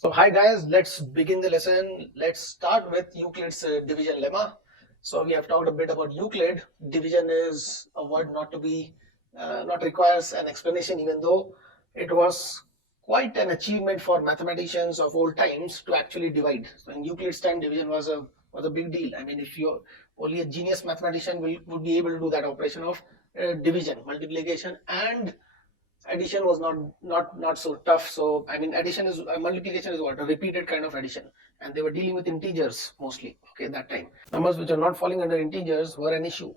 So hi guys, let's begin the lesson. Let's start with Euclid's division lemma. So we have talked a bit about Euclid. Division is a word not requires an explanation, even though it was quite an achievement for mathematicians of old times to actually divide. So in Euclid's time, division was a big deal. I mean, if you only a genius mathematician would be able to do that operation of division, multiplication, and addition was not so tough. So I mean, addition is multiplication is what, a repeated kind of addition, and they were dealing with integers mostly. Okay, that time numbers which are not falling under integers were an issue.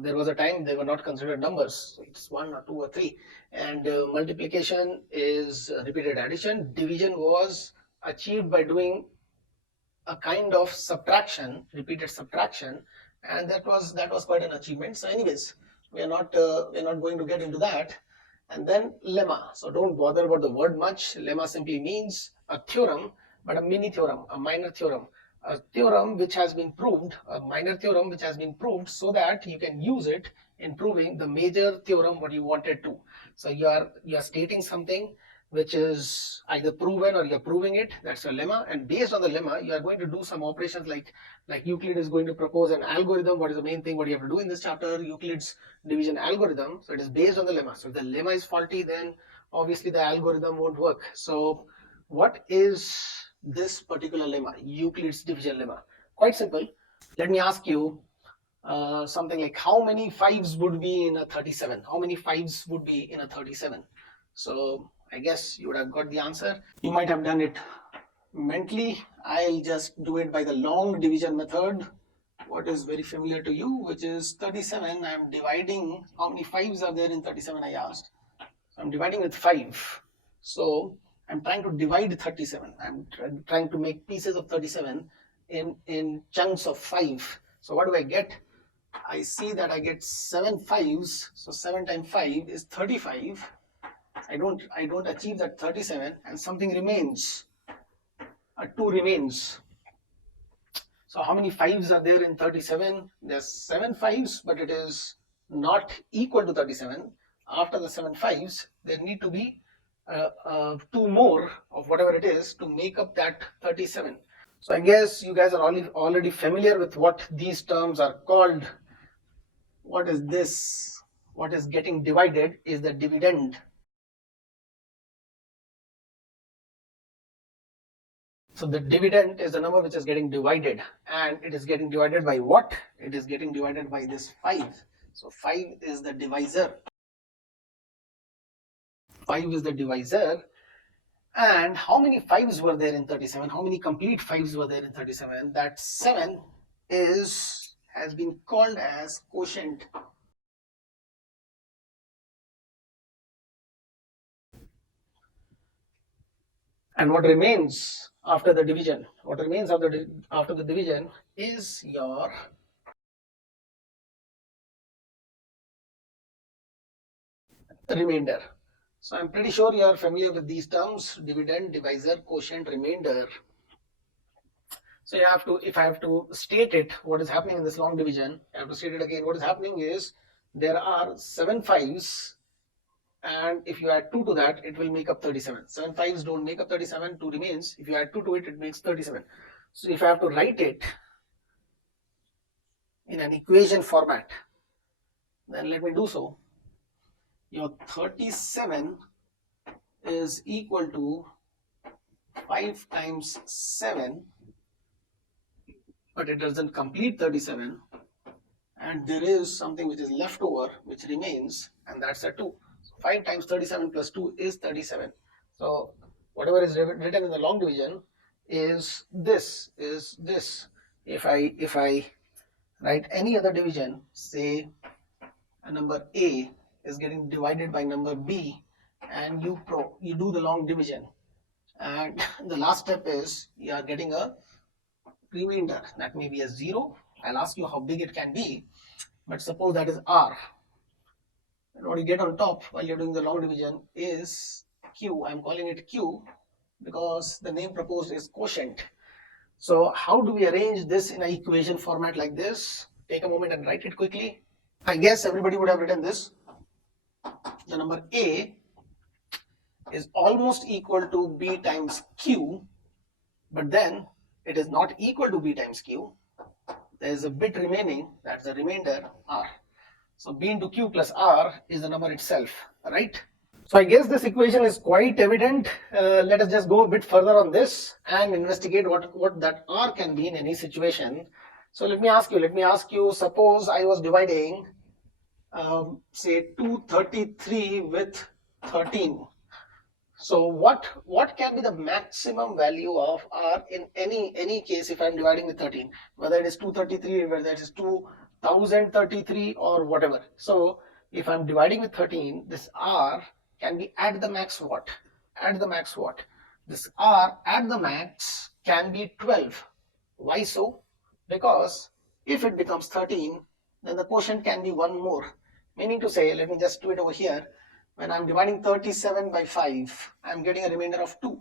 There was a time they were not considered numbers. So it's 1 or 2 or 3, and multiplication is repeated addition. Division was achieved by doing a kind of subtraction, repeated subtraction, and that was quite an achievement. So anyways, we're not going to get into that. And then lemma. So don't bother about the word much. Lemma simply means a theorem, but a mini theorem, a minor theorem, a theorem which has been proved, a minor theorem which has been proved, so that you can use it in proving the major theorem what you wanted to. So you are stating something which is either proven or you're proving it. That's a lemma, and based on the lemma you are going to do some operations like Euclid is going to propose an algorithm. What is the main thing what you have to do in this chapter? Euclid's division algorithm. So it is based on the lemma. So if the lemma is faulty, then obviously the algorithm won't work. So what is this particular lemma, Euclid's division lemma? Quite simple. Let me ask you something like, how many 5s would be in a 37? How many 5s would be in a 37? So I guess you would have got the answer. You might have done it mentally. I'll just do it by the long division method, what is very familiar to you, which is 37. I'm dividing, how many 5s are there in 37, I asked. So I'm dividing with 5. So I'm trying to divide 37. I'm trying to make pieces of 37 in chunks of 5. So what do I get? I see that I get 7 5s. So 7 times 5 is 35. I don't achieve that 37, and something remains. A 2 remains. So how many 5s are there in 37? There's 7 5s, but it is not equal to 37. After the 7 5s, there need to be 2 more of whatever it is to make up that 37. So I guess you guys are already familiar with what these terms are called. What is this? What is getting divided is the dividend. So the dividend is the number which is getting divided, and it is getting divided by what? It is getting divided by this 5. So 5 is the divisor. 5 is the divisor. And how many 5s were there in 37? How many complete 5s were there in 37? That 7 has been called as quotient. And what remains after the division? What remains after the division is your remainder. So I'm pretty sure you are familiar with these terms: dividend, divisor, quotient, remainder. So you have to, if I have to state it, what is happening in this long division, I have to state it again. What is happening is there are 7 5s, and if you add 2 to that, it will make up 37. 7 5s don't make up 37, 2 remains. If you add 2 to it, it makes 37. So if I have to write it in an equation format, then let me do so. Your 37 is equal to 5 times 7, but it doesn't complete 37, and there is something which is left over, which remains, and that's a 2. So 5 times 37 plus 2 is 37. So whatever is written in the long division is this. If I write any other division, say a number A is getting divided by number B, and you do the long division, and the last step is you are getting a remainder. That may be a 0. I'll ask you how big it can be, but suppose that is R, and what you get on top while you're doing the long division is Q. I'm calling it Q because the name proposed is quotient. So how do we arrange this in an equation format like this? Take a moment and write it quickly. I guess everybody would have written this. The number A is almost equal to b times q, but then it is not equal to b times q. There is a bit remaining, that's the remainder r. So b into q plus r is the number itself, right? So I guess this equation is quite evident. Let us just go a bit further on this and investigate what that r can be in any situation. So let me ask you, suppose I was dividing say 233 with 13. So what can be the maximum value of r in any case if I'm dividing with 13, whether it is 233, whether it is 2033 or whatever. So if I'm dividing with 13, this r can be at the max what? At the max what? This r at the max can be 12. Why so? Because if it becomes 13, then the quotient can be one more. Meaning to say, let me just do it over here. When I'm dividing 37 by 5, I'm getting a remainder of 2.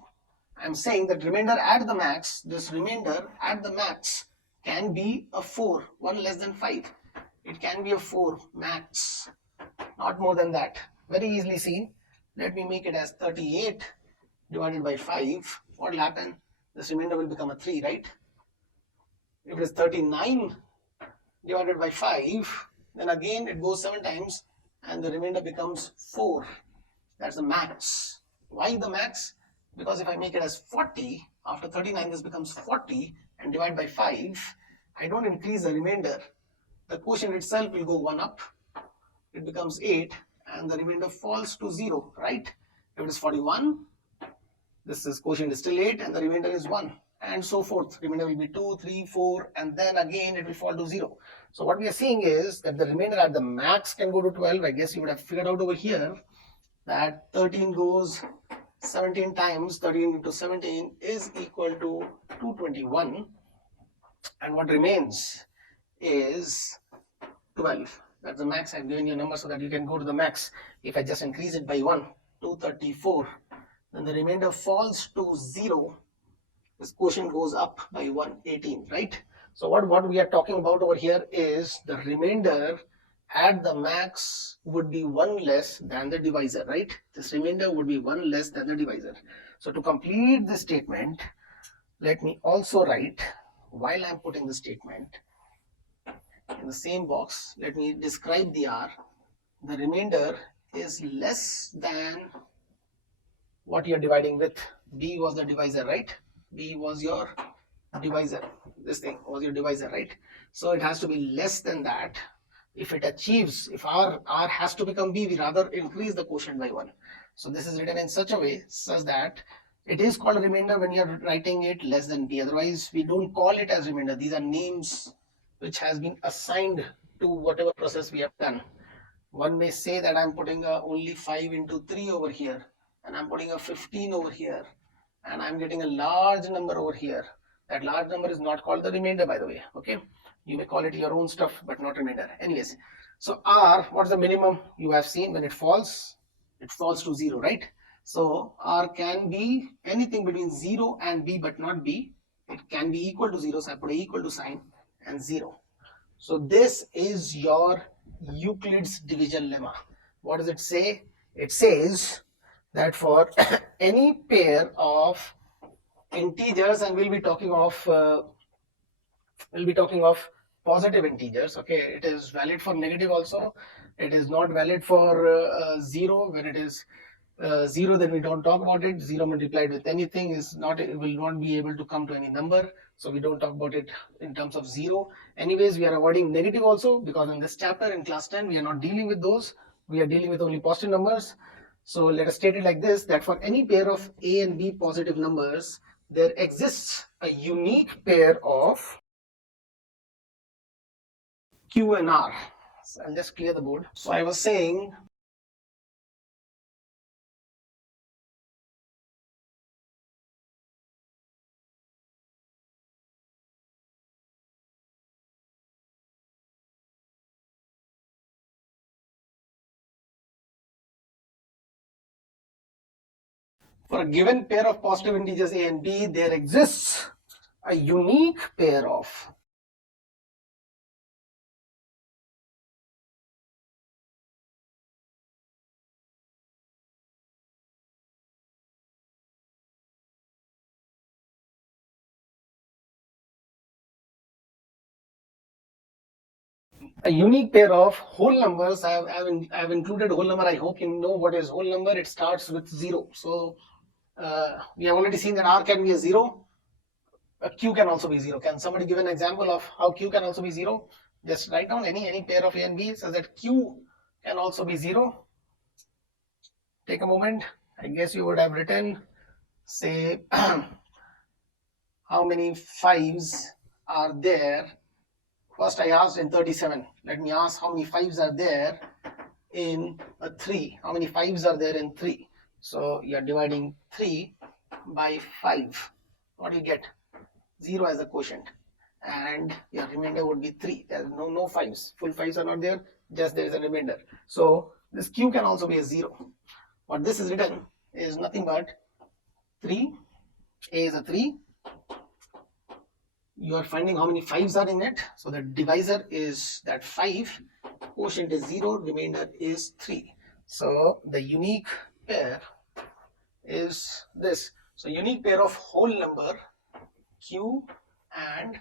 I'm saying that remainder at the max, this remainder at the max can be a 4, 1 less than 5. It can be a 4 max, not more than that. Very easily seen. Let me make it as 38 divided by 5. What will happen? This remainder will become a 3, right? If it is 39 divided by 5, then again it goes 7 times and the remainder becomes 4. That's the max. Why the max? Because if I make it as 40, after 39 this becomes 40 and divide by 5, I don't increase the remainder. The quotient itself will go 1 up. It becomes 8 and the remainder falls to 0, right? If it is 41, this quotient is still 8 and the remainder is 1, and so forth. Remainder will be 2, 3, 4, and then again it will fall to 0. So what we are seeing is that the remainder at the max can go to 12. I guess you would have figured out over here that 13 goes 17 times. 13 into 17 is equal to 221, and what remains is 12. That's the max. I've given you a number so that you can go to the max. If I just increase it by 1, 234, then the remainder falls to 0. This quotient goes up by 118, right? So what we are talking about over here is the remainder at the max would be 1 less than the divisor, right? This remainder would be 1 less than the divisor. So to complete this statement, let me also write, while I'm putting the statement in the same box, let me describe the r. The remainder is less than what you're dividing with. B was the divisor, right? B was your divisor. This thing was your divisor, right? So it has to be less than that. If it achieves, if r has to become b, we rather increase the quotient by 1. So this is written in such a way such that it is called a remainder when you're writing it less than b. Otherwise, we don't call it as remainder. These are names which has been assigned to whatever process we have done. One may say that I'm putting only 5 into 3 over here, and I'm putting a 15 over here, and I'm getting a large number over here. That large number is not called the remainder, by the way. Okay, you may call it your own stuff, but not remainder. Anyways, so r, what's the minimum? You have seen when it falls to 0, right? So r can be anything between 0 and b, but not b. It can be equal to 0, so I put a equal to sign and 0. So this is your Euclid's division lemma. What does it say? It says that for any pair of integers, and we'll be talking of positive integers. Okay, it is valid for negative also. It is not valid for 0. When it is 0, then we don't talk about it. 0 multiplied with anything is not, it will not be able to come to any number, so we don't talk about it in terms of 0. Anyways, we are avoiding negative also, because in this chapter in class 10 we are not dealing with those. We are dealing with only positive numbers. So let us state it like this, that for any pair of a and b positive numbers, there exists a unique pair of q and r. So I'll just clear the board. So I was saying, for a given pair of positive integers a and b, there exists a unique pair of a unique pair of whole numbers. I've included whole number. I hope you know what is whole number. It starts with 0. So we have already seen that R can be a 0. Q can also be 0. Can somebody give an example of how Q can also be 0? Just write down any pair of A and B so that Q can also be 0. Take a moment. I guess you would have written, say, how many 5s are there. First I asked in 37. Let me ask how many 5s are there in a 3. How many 5s are there in 3? So you are dividing 3 by 5. What do you get? 0 as a quotient. And your remainder would be 3. There are no 5s. Full 5s are not there. Just there is a remainder. So this Q can also be a 0. What this is written is nothing but 3. A is a 3. You are finding how many 5s are in it. So the divisor is that 5. Quotient is 0. Remainder is 3. So the unique pair is this. So unique pair of whole number Q and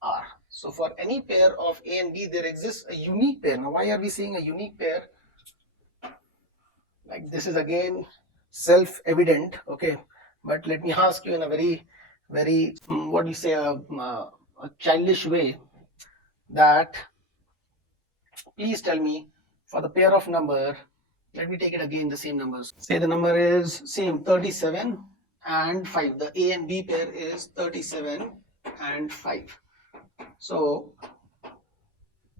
R. So for any pair of A and B, there exists a unique pair. Now why are we saying a unique pair? Like this is again self-evident, okay, but let me ask you in a very what do you say, a childish way, that please tell me for the pair of number, let me take it again, the same numbers. Say the number is same 37 and 5. The A and B pair is 37 and 5. So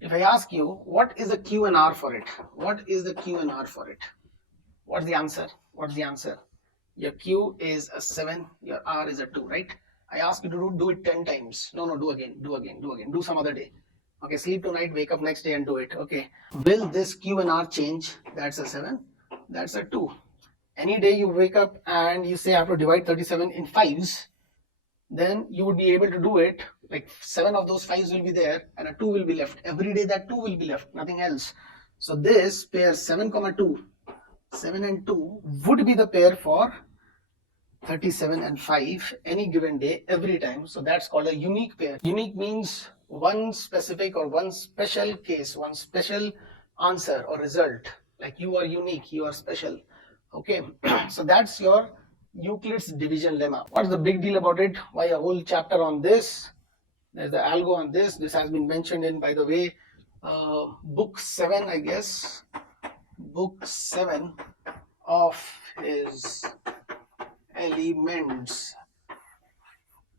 if I ask you what is the Q and R for it, what is the Q and R for it? What's the answer? What's the answer? Your Q is a 7, your R is a 2, right? I ask you to do it 10 times. No, do again, do some other day. Okay, sleep tonight, wake up next day and do it. Okay, will this Q and R change? That's a 7, that's a 2. Any day you wake up and you say I have to divide 37 in 5s, then you would be able to do it. Like 7 of those 5s will be there and a 2 will be left. Every day that 2 will be left, nothing else. So this pair 7, 2, 7 and 2 would be the pair for 37 and 5 any given day, every time. So that's called a unique pair. Unique means one specific or one special case, one special answer or result. Like you are unique, you are special. Okay, so that's your Euclid's division lemma. What's the big deal about it? Why a whole chapter on this? There's the algo on this. This has been mentioned in, by the way, book 7, I guess. Book 7 of his Elements.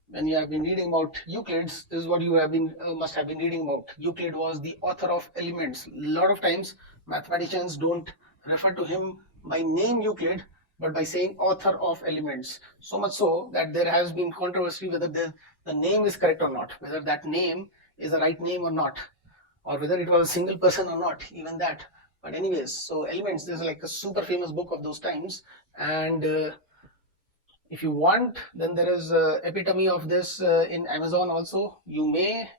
When you have been reading about Euclid's, this is what you have been must have been reading about. Euclid was the author of Elements. A lot of times mathematicians don't refer to him by name Euclid, but by saying author of Elements. So much so that there has been controversy whether the name is correct or not, whether that name is the right name or not, or whether it was a single person or not, even that. But anyways, so Elements, this is like a super famous book of those times, and if you want, then there is epitome of this in Amazon also. You may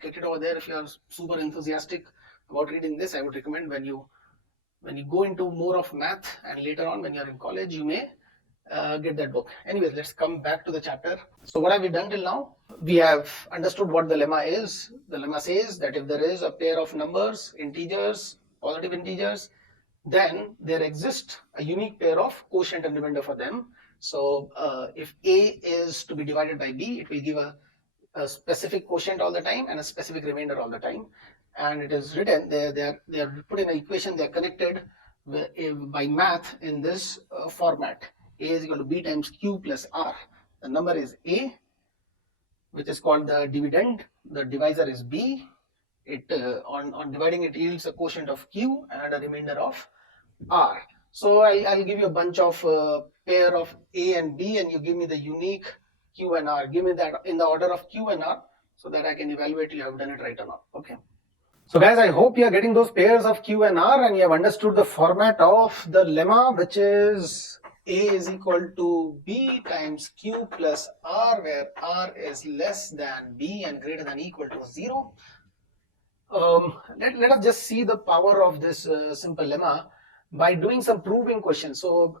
get it over there if you are super enthusiastic about reading this. I would recommend when you go into more of math and later on when you are in college, you may get that book. Anyways, let's come back to the chapter. So what have we done till now? We have understood what the lemma is. The lemma says that if there is a pair of numbers, integers, positive integers, then there exists a unique pair of quotient and remainder for them. So if A is to be divided by B, it will give a specific quotient all the time and a specific remainder all the time. And it is written, they are put in an equation, they are connected by math in this format. A is equal to B times Q plus R. The number is A, which is called the dividend. The divisor is B. It on dividing it yields a quotient of Q and a remainder of R. So I'll give you a bunch of pair of A and B, and you give me the unique Q and R. Give me that in the order of Q and R so that I can evaluate you have done it right or not. Okay. So guys, I hope you are getting those pairs of Q and R and you have understood the format of the lemma, which is A is equal to B times Q plus R, where R is less than B and greater than or equal to 0. Let us just see the power of this simple lemma by doing some proving questions. So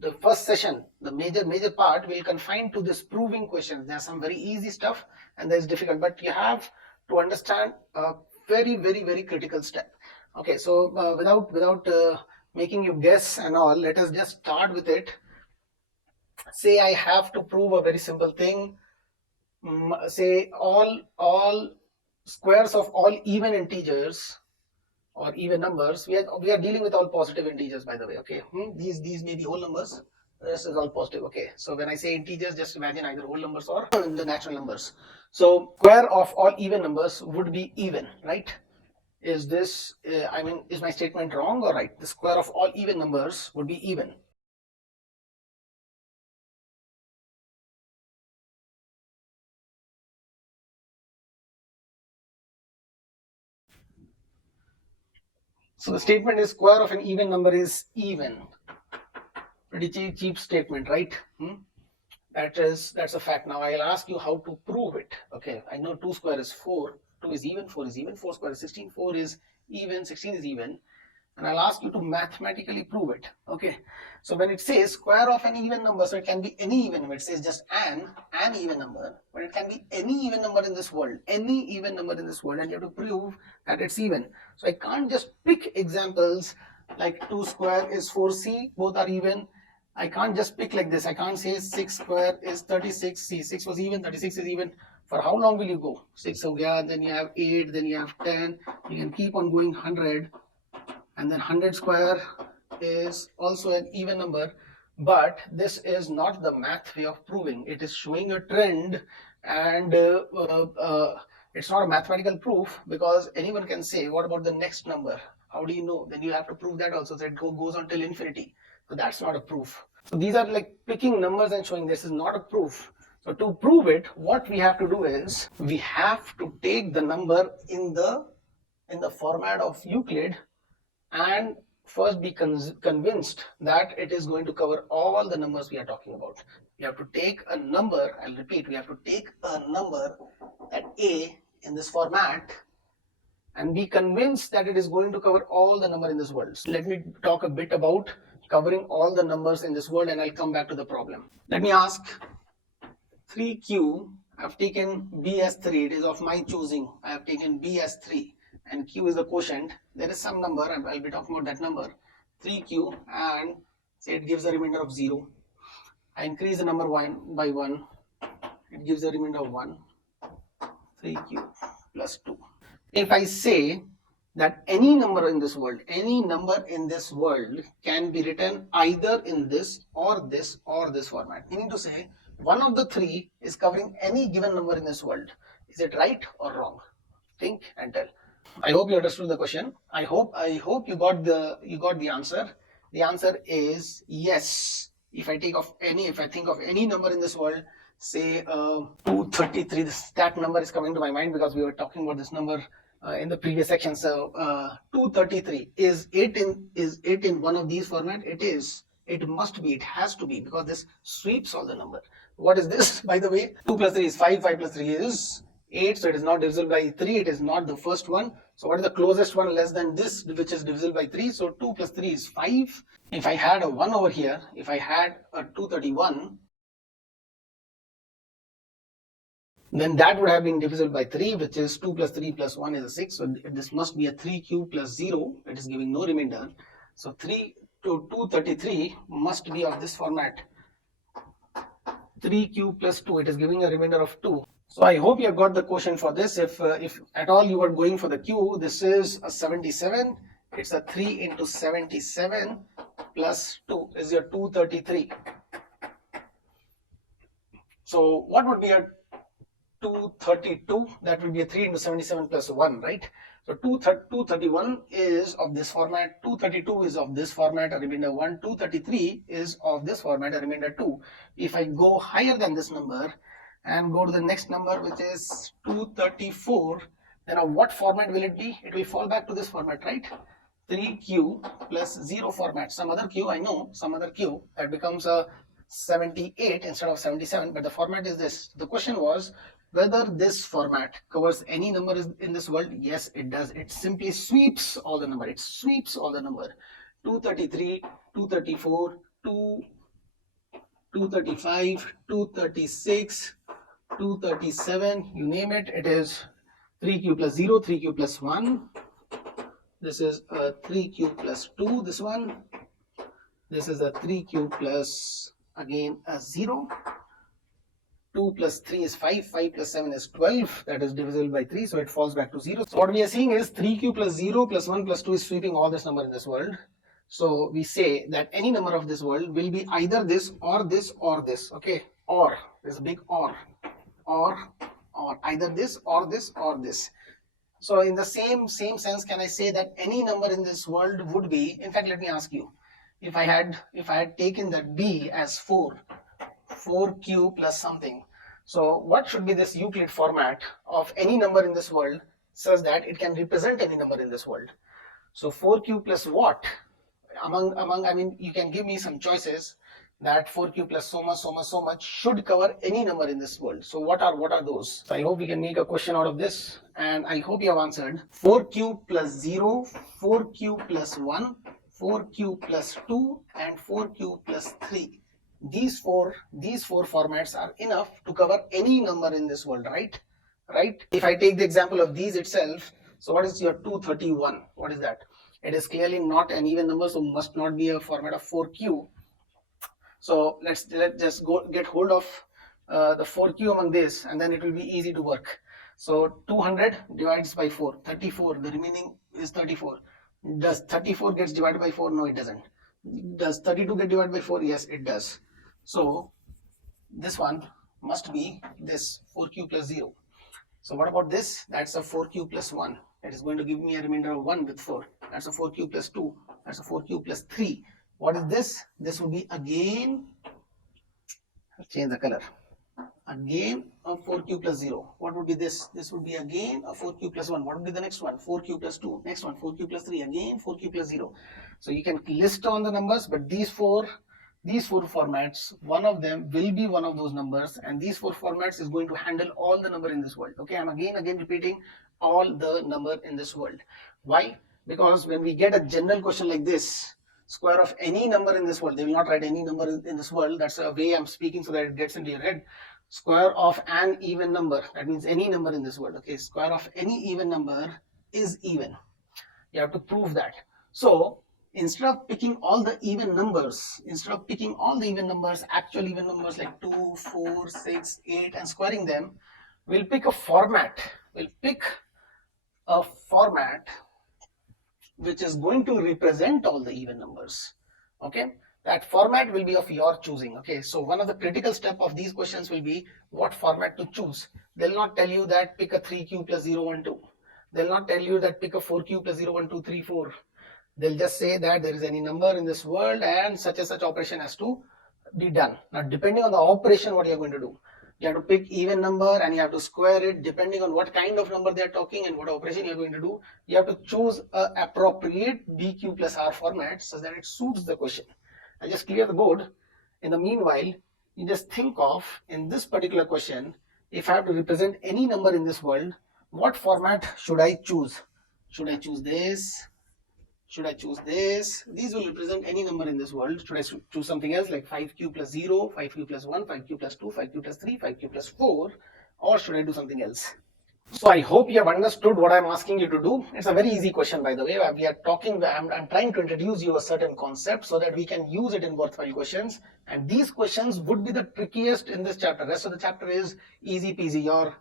the first session, the major part will confine to this proving questions. There are some very easy stuff and there is difficult, but you have to understand a very critical step. Okay, so without making you guess and all, let us just start with it. Say I have to prove a very simple thing. Say all squares of all even integers or even numbers. We are dealing with all positive integers, by the way. Okay, these may be whole numbers. This is all positive. Okay, so when I say integers, just imagine either whole numbers or the natural numbers. So square of all even numbers would be even, right? Is this is my statement wrong or right? The square of all even numbers would be even. So the statement is square of an even number is even. Pretty cheap statement, right? That's a fact. Now I'll ask you how to prove it. Okay, I know 2 square is 4, 2 is even, 4 is even, 4 square is 16, 4 is even, 16 is even, and I'll ask you to mathematically prove it. Okay, so when it says square of an even number, so it can be any even number. It says just an even number, but it can be any even number in this world, any even number in this world, and you have to prove that it's even. So I can't just pick examples like 2 square is 4c, both are even. I can't just pick like this. I can't say 6 square is 36. See, 6 was even, 36 is even. For how long will you go? 6 ho gaya, then you have 8, then you have 10. You can keep on going 100. And then 100 square is also an even number. But this is not the math way of proving. It is showing a trend, and it's not a mathematical proof, because anyone can say, what about the next number? How do you know? Then you have to prove that also, that it goes on till infinity. So that's not a proof. So these are like picking numbers and showing. This is not a proof. So to prove it, what we have to do is we have to take the number in the format of Euclid and first be convinced that it is going to cover all the numbers we are talking about. We have to take a number, I'll repeat, we have to take a number at A in this format and be convinced that it is going to cover all the number in this world. So let me talk a bit about covering all the numbers in this world, and I'll come back to the problem. Let me ask 3q. I've taken b as 3. It is of my choosing. I have taken b as 3, and q is the quotient. There is some number, I'll be talking about that number, 3q, and say it gives a remainder of 0. I increase the number 1 by 1. It gives a remainder of 1. 3q plus 2. If I say that any number in this world can be written either in this or this or this format, meaning to say one of the three is covering any given number in this world. Is it right or wrong? Think and tell. I hope you understood the question. I hope you got the answer. The answer is yes. If I think of any number in this world, say 233, that number is coming to my mind because we were talking about this number in the previous section. So 233, is it in one of these format? It is. It must be. It has to be, because this sweeps all the number. What is this, by the way? 2 plus 3 is 5. 5 plus 3 is 8. So it is not divisible by 3. It is not the first one. So what is the closest one less than this, which is divisible by 3? So 2 plus 3 is 5. If I had a 1 over here, if I had a 231, then that would have been divisible by 3, which is 2 plus 3 plus 1 is a 6. So this must be a 3q plus 0. It is giving no remainder. So 3 to 233 must be of this format. 3q plus 2. It is giving a remainder of 2. So I hope you have got the quotient for this. If at all you are going for the q, this is a 77. It's a 3 into 77 plus 2 is your 233. So what would be a 232? That would be a 3 into 77 plus 1, right? So 231 is of this format, 232 is of this format, a remainder 1, 233 is of this format, a remainder 2. If I go higher than this number and go to the next number, which is 234, then of what format will it be? It will fall back to this format, right? 3q plus 0 format, some other q, I know, some other q, that becomes a 78 instead of 77, but the format is this. The question was whether this format covers any number in this world. Yes, it does. It simply sweeps all the number. It sweeps all the number. 233, 234, 235, 236, 237, you name it, it is 3q plus 0, 3q plus 1. This is a 3q plus 2, this one. This is a 3q plus, again, a 0. 2 plus 3 is 5, 5 plus 7 is 12, that is divisible by 3, so it falls back to 0. So what we are seeing is 3q plus 0 plus 1 plus 2 is sweeping all this number in this world. So we say that any number of this world will be either this or this or this, okay? Or, there's a big or, either this or this or this. So in the same sense, can I say that any number in this world would be, in fact, let me ask you, if I had taken that b as 4q plus something, so what should be this Euclid format of any number in this world such that it can represent any number in this world? So 4q plus what? I mean, you can give me some choices that 4q plus so much should cover any number in this world. So what are those? So I hope we can make a question out of this, and I hope you have answered. 4q plus 0, 4q plus 1, 4q plus 2, and 4q plus 3. These four formats are enough to cover any number in this world, right? If I take the example of these itself, so what is your 231? What is that? It is clearly not an even number, so must not be a format of 4q. So let's just go get hold of the 4q among this, and then it will be easy to work. So 200 divides by 4, 34. The remaining is 34. Does 34 gets divided by 4? No, it doesn't. Does 32 get divided by 4? Yes, it does. So this one must be this 4q plus 0. So what about this? That's a 4q plus 1. It is going to give me a remainder of 1 with 4. That's a 4q plus 2. That's a 4q plus 3. What is this? This would be again, change the color, again a 4q plus 0. What would be this? This would be again a 4q plus 1. What would be the next one? 4q plus 2. Next one, 4q plus 3. Again 4q plus 0. So you can list on the numbers, but these four formats, one of them will be one of those numbers, and these four formats is going to handle all the number in this world. Okay, I'm again repeating all the number in this world. Why? Because when we get a general question like this, square of any number in this world, they will not write any number in this world. That's a way I'm speaking so that it gets into your head. Square of an even number, that means any number in this world. Okay, square of any even number is even. You have to prove that. So instead of picking all the even numbers, actual even numbers like 2, 4, 6, 8 and squaring them, we'll pick a format. Which is going to represent all the even numbers. Okay, that format will be of your choosing. Okay, so one of the critical steps of these questions will be what format to choose. They'll not tell you that pick a 3q plus 0, 1, 2. They'll not tell you that pick a 4q plus 0, 1, 2, 3, 4. They'll just say that there is any number in this world and such and such operation has to be done. Now, depending on the operation, what you're going to do, you have to pick even number and you have to square it depending on what kind of number they're talking and what operation you're going to do. You have to choose an appropriate BQ plus R format so that it suits the question. I just clear the board. In the meanwhile, you just think of, in this particular question, if I have to represent any number in this world, what format should I choose? Should I choose this? Should I choose this? These will represent any number in this world. Should I choose something else like 5q plus 0, 5q plus 1, 5q plus 2, 5q plus 3, 5q plus 4, or should I do something else? So I hope you have understood what I'm asking you to do. It's a very easy question, by the way. We are talking, I'm trying to introduce you a certain concept so that we can use it in worthwhile questions. And these questions would be the trickiest in this chapter. The rest of the chapter is easy peasy. Your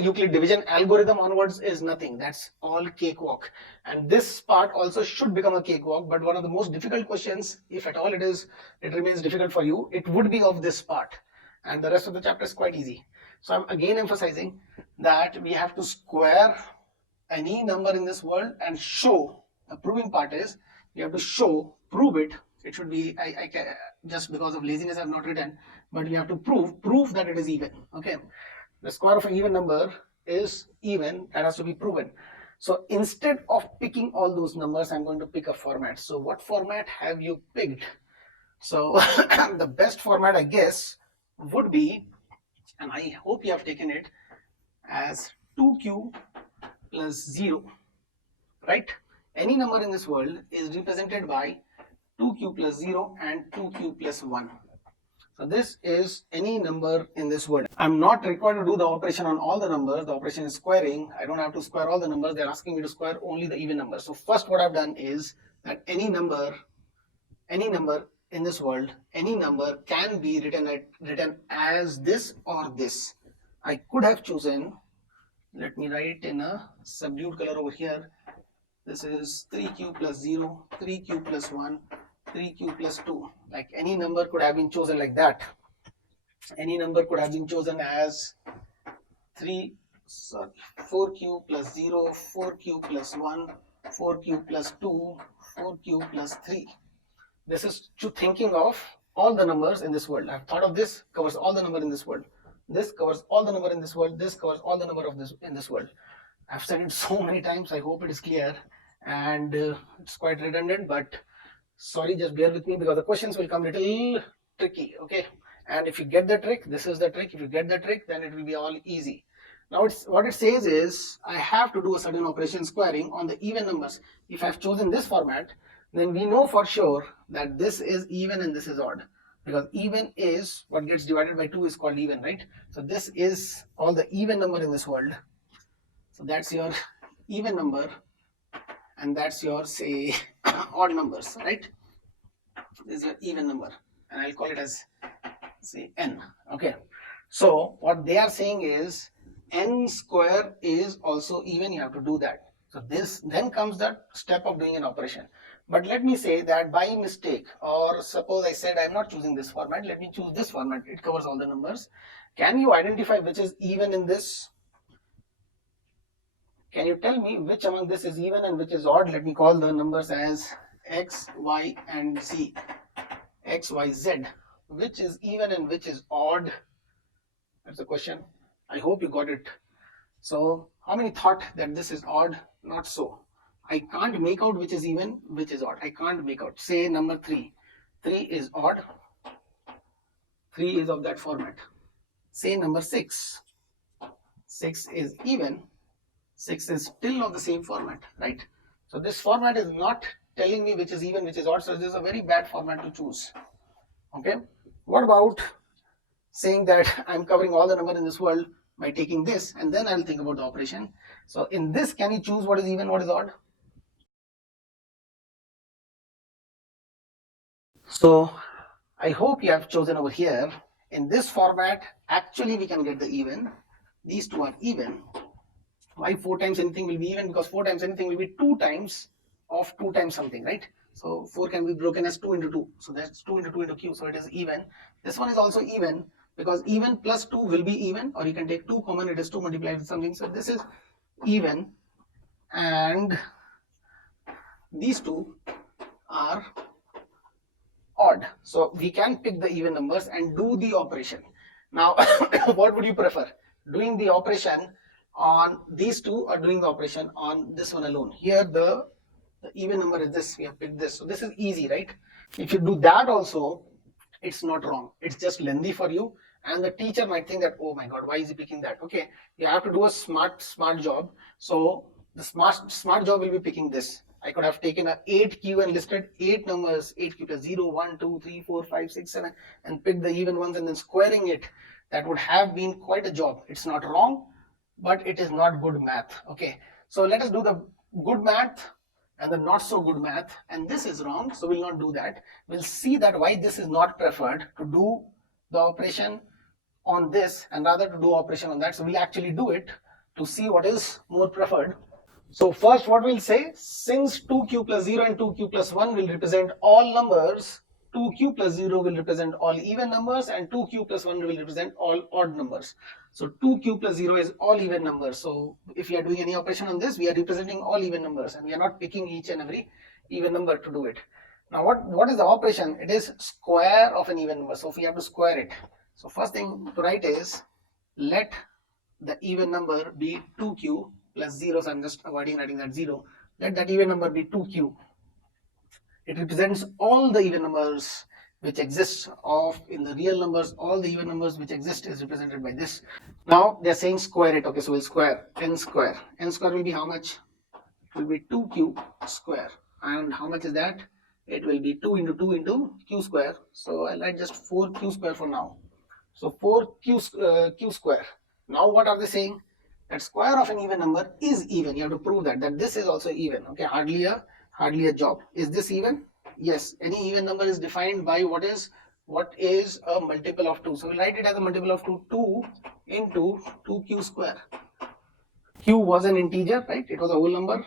Euclid division algorithm onwards is nothing. That's all cakewalk. And this part also should become a cakewalk, but one of the most difficult questions, if at all it remains difficult for you, it would be of this part. And the rest of the chapter is quite easy. So I'm again emphasizing that we have to square any number in this world and show. The proving part is you have to show, prove it. It should be, I just because of laziness I have not written, but you have to prove that it is even. Okay. The square of an even number is even, that has to be proven. So instead of picking all those numbers, I'm going to pick a format. So what format have you picked? So the best format, I guess, would be, and I hope you have taken it as 2q plus 0, right? Any number in this world is represented by 2q plus 0 and 2q plus 1. So this is any number in this world. I'm not required to do the operation on all the numbers. The operation is squaring. I don't have to square all the numbers. They're asking me to square only the even numbers. So first what I've done is that any number in this world, any number can be written as this or this. I could have chosen, let me write in a subdued color over here. This is 3q plus 0, 3q plus 1, 3q plus 2. Like any number could have been chosen like that. Any number could have been chosen as 4q plus 0, 4q plus 1, 4q plus 2, 4q plus 3. This is thinking of all the numbers in this world. I've thought of this covers all the number in this world. This covers all the number in this world. This covers all the number of this in this world. I've said it so many times. I hope it is clear, and it's quite redundant, but sorry, just bear with me because the questions will come little tricky. Okay, and if you get the trick, this is the trick. If you get the trick, then it will be all easy. Now what it says is I have to do a certain operation squaring on the even numbers. If I've chosen this format, then we know for sure that this is even and this is odd, because even is what gets divided by 2 is called even, right? So this is all the even number in this world. So that's your even number, and that's your, say, odd numbers, right? This is your even number, and I'll call it as, say, n. Okay, so what they are saying is n square is also even. You have to do that. So this then comes that step of doing an operation. But let me say that by mistake, or suppose I said I'm not choosing this format, let me choose this format. It covers all the numbers. Can you identify which is even in this? Can you tell me which among this is even and which is odd? Let me call the numbers as x, y, and z. X, y, z. Which is even and which is odd? That's the question. I hope you got it. So how many thought that this is odd? Not so. I can't make out which is even, which is odd. I can't make out. Say number 3. 3 is odd. 3 is of that format. Say number 6. 6 is even. 6 is still of the same format, right? So this format is not telling me which is even, which is odd. So this is a very bad format to choose. Okay. What about saying that I'm covering all the number in this world by taking this, and then I'll think about the operation. So in this, can you choose what is even, what is odd? So I hope you have chosen over here. In this format, actually we can get the even. These two are even. Why 4 times anything will be even? Because 4 times anything will be 2 times of 2 times something, right? So 4 can be broken as 2 into 2. So that's 2 into 2 into q. So it is even. This one is also even, because even plus 2 will be even, or you can take 2 common, it is 2 multiplied with something. So this is even, and these two are odd. So we can pick the even numbers and do the operation. Now, what would you prefer? Doing the operation on these two or doing the operation on this one alone? Here the even number is this, we have picked this. So this is easy, right? If you do that also, it's not wrong. It's just lengthy for you, and the teacher might think that, oh my god, why is he picking that? Okay, you have to do a smart job. So the smart job will be picking this. I could have taken a 8q and listed 8 numbers, 8q plus 0, 1, 2, 3, 4, 5, 6, 7, and pick the even ones and then squaring it. That would have been quite a job. It's not wrong, but it is not good math. Okay, so let us do the good math and the not so good math, and this is wrong, so we'll not do that. We'll see that why this is not preferred to do the operation on this and rather to do operation on that. So we'll actually do it to see what is more preferred. So first what we'll say, since 2q plus 0 and 2q plus 1 will represent all numbers, 2q plus 0 will represent all even numbers, and 2q plus 1 will represent all odd numbers. So 2q plus 0 is all even numbers. So if we are doing any operation on this, we are representing all even numbers, and we are not picking each and every even number to do it. Now what is the operation? It is square of an even number. So if we have to square it, so first thing to write is, let the even number be 2q plus 0. So I'm just avoiding writing that 0. Let that even number be 2q. It represents all the even numbers which exist in the real numbers. All the even numbers which exist is represented by this. Now they're saying square it. Okay, so we'll square n square. N square will be how much? It will be 2q square. And how much is that? it will be 2 into 2 into q square. So I'll write just 4q square for now. So 4q square. Now what are they saying? That square of an even number is even. You have to prove that this is also even. Okay, hardly a job. Is this even? Yes. Any even number is defined by what is a multiple of 2. So we'll write it as a multiple of 2. 2 into 2q square. Q was an integer, right? It was a whole number.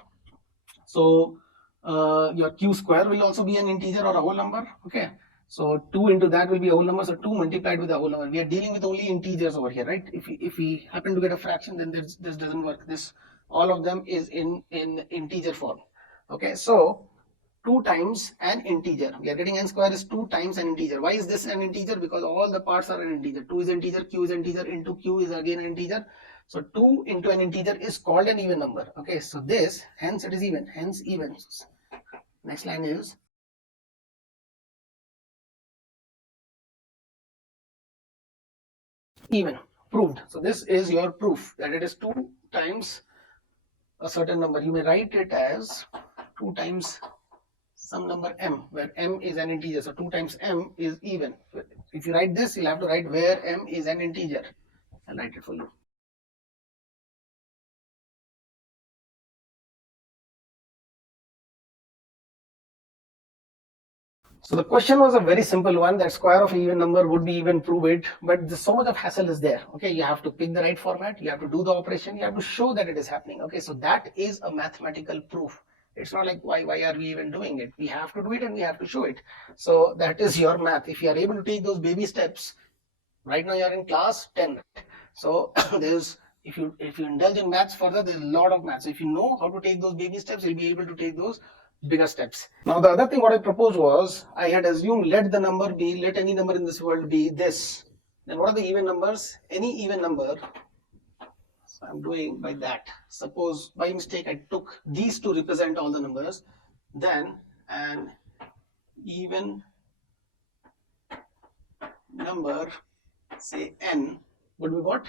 So your q square will also be an integer or a whole number. Okay. So 2 into that will be a whole number. So 2 multiplied with a whole number. We are dealing with only integers over here, right? If we happen to get a fraction, then this doesn't work. This, all of them is in integer form. Okay. So 2 times an integer. We are getting n square is 2 times an integer. Why is this an integer? Because all the parts are an integer. 2 is integer, q is integer, into q is again an integer. So 2 into an integer is called an even number. Okay, so this, hence it is even, hence even. Next line is even, proved. So this is your proof that it is 2 times a certain number. You may write it as 2 times some number m, where m is an integer. So 2 times m is even. If you write this, you'll have to write where m is an integer. I'll write it for you. So the question was a very simple one, that square of an even number would be even, prove it, but so much of hassle is there. Okay, you have to pick the right format, you have to do the operation, you have to show that it is happening. Okay, so that is a mathematical proof. It's not like why are we even doing it? We have to do it and we have to show it. So that is your math. If you are able to take those baby steps, right now you are in class 10. So there's, if you indulge in maths further, there's a lot of maths. So if you know how to take those baby steps, you'll be able to take those bigger steps. Now the other thing what I proposed was, I had assumed let the number be, let any number in this world be this. Then what are the even numbers? Any even number. So I'm doing by that. Suppose by mistake I took these to represent all the numbers. Then an even number, say n, would be what?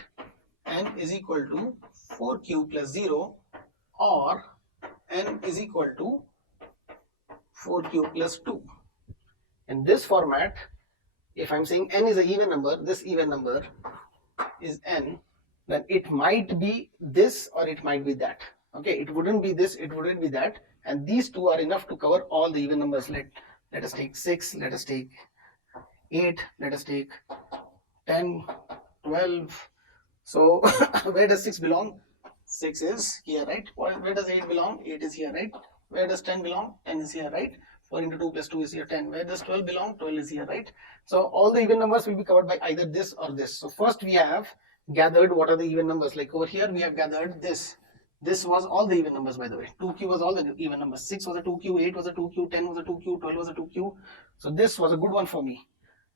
N is equal to 4q plus 0, or n is equal to 4q plus 2. In this format, if I'm saying n is an even number, this even number is n, then it might be this or it might be that. Okay, it wouldn't be this, it wouldn't be that, and these two are enough to cover all the even numbers. Let us take 6, let us take 8, let us take 10, 12. So where does 6 belong? 6 is here, right? Where does 8 belong? 8 is here, right? Where does 10 belong? 10 is here, right? 4 into 2 plus 2 is here, 10. Where does 12 belong? 12 is here, right? So all the even numbers will be covered by either this or this. So first we have gathered what are the even numbers. Like over here we have gathered this. This was all the even numbers, by the way. 2q was all the even numbers. 6 was a 2q, 8 was a 2q, 10 was a 2q, 12 was a 2q. So this was a good one for me.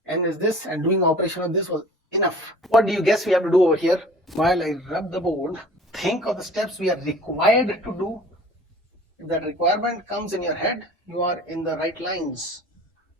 N is this, and doing operation on this was enough. What do you guess we have to do over here? While I rub the board, think of the steps we are required to do. If that requirement comes in your head, you are in the right lines.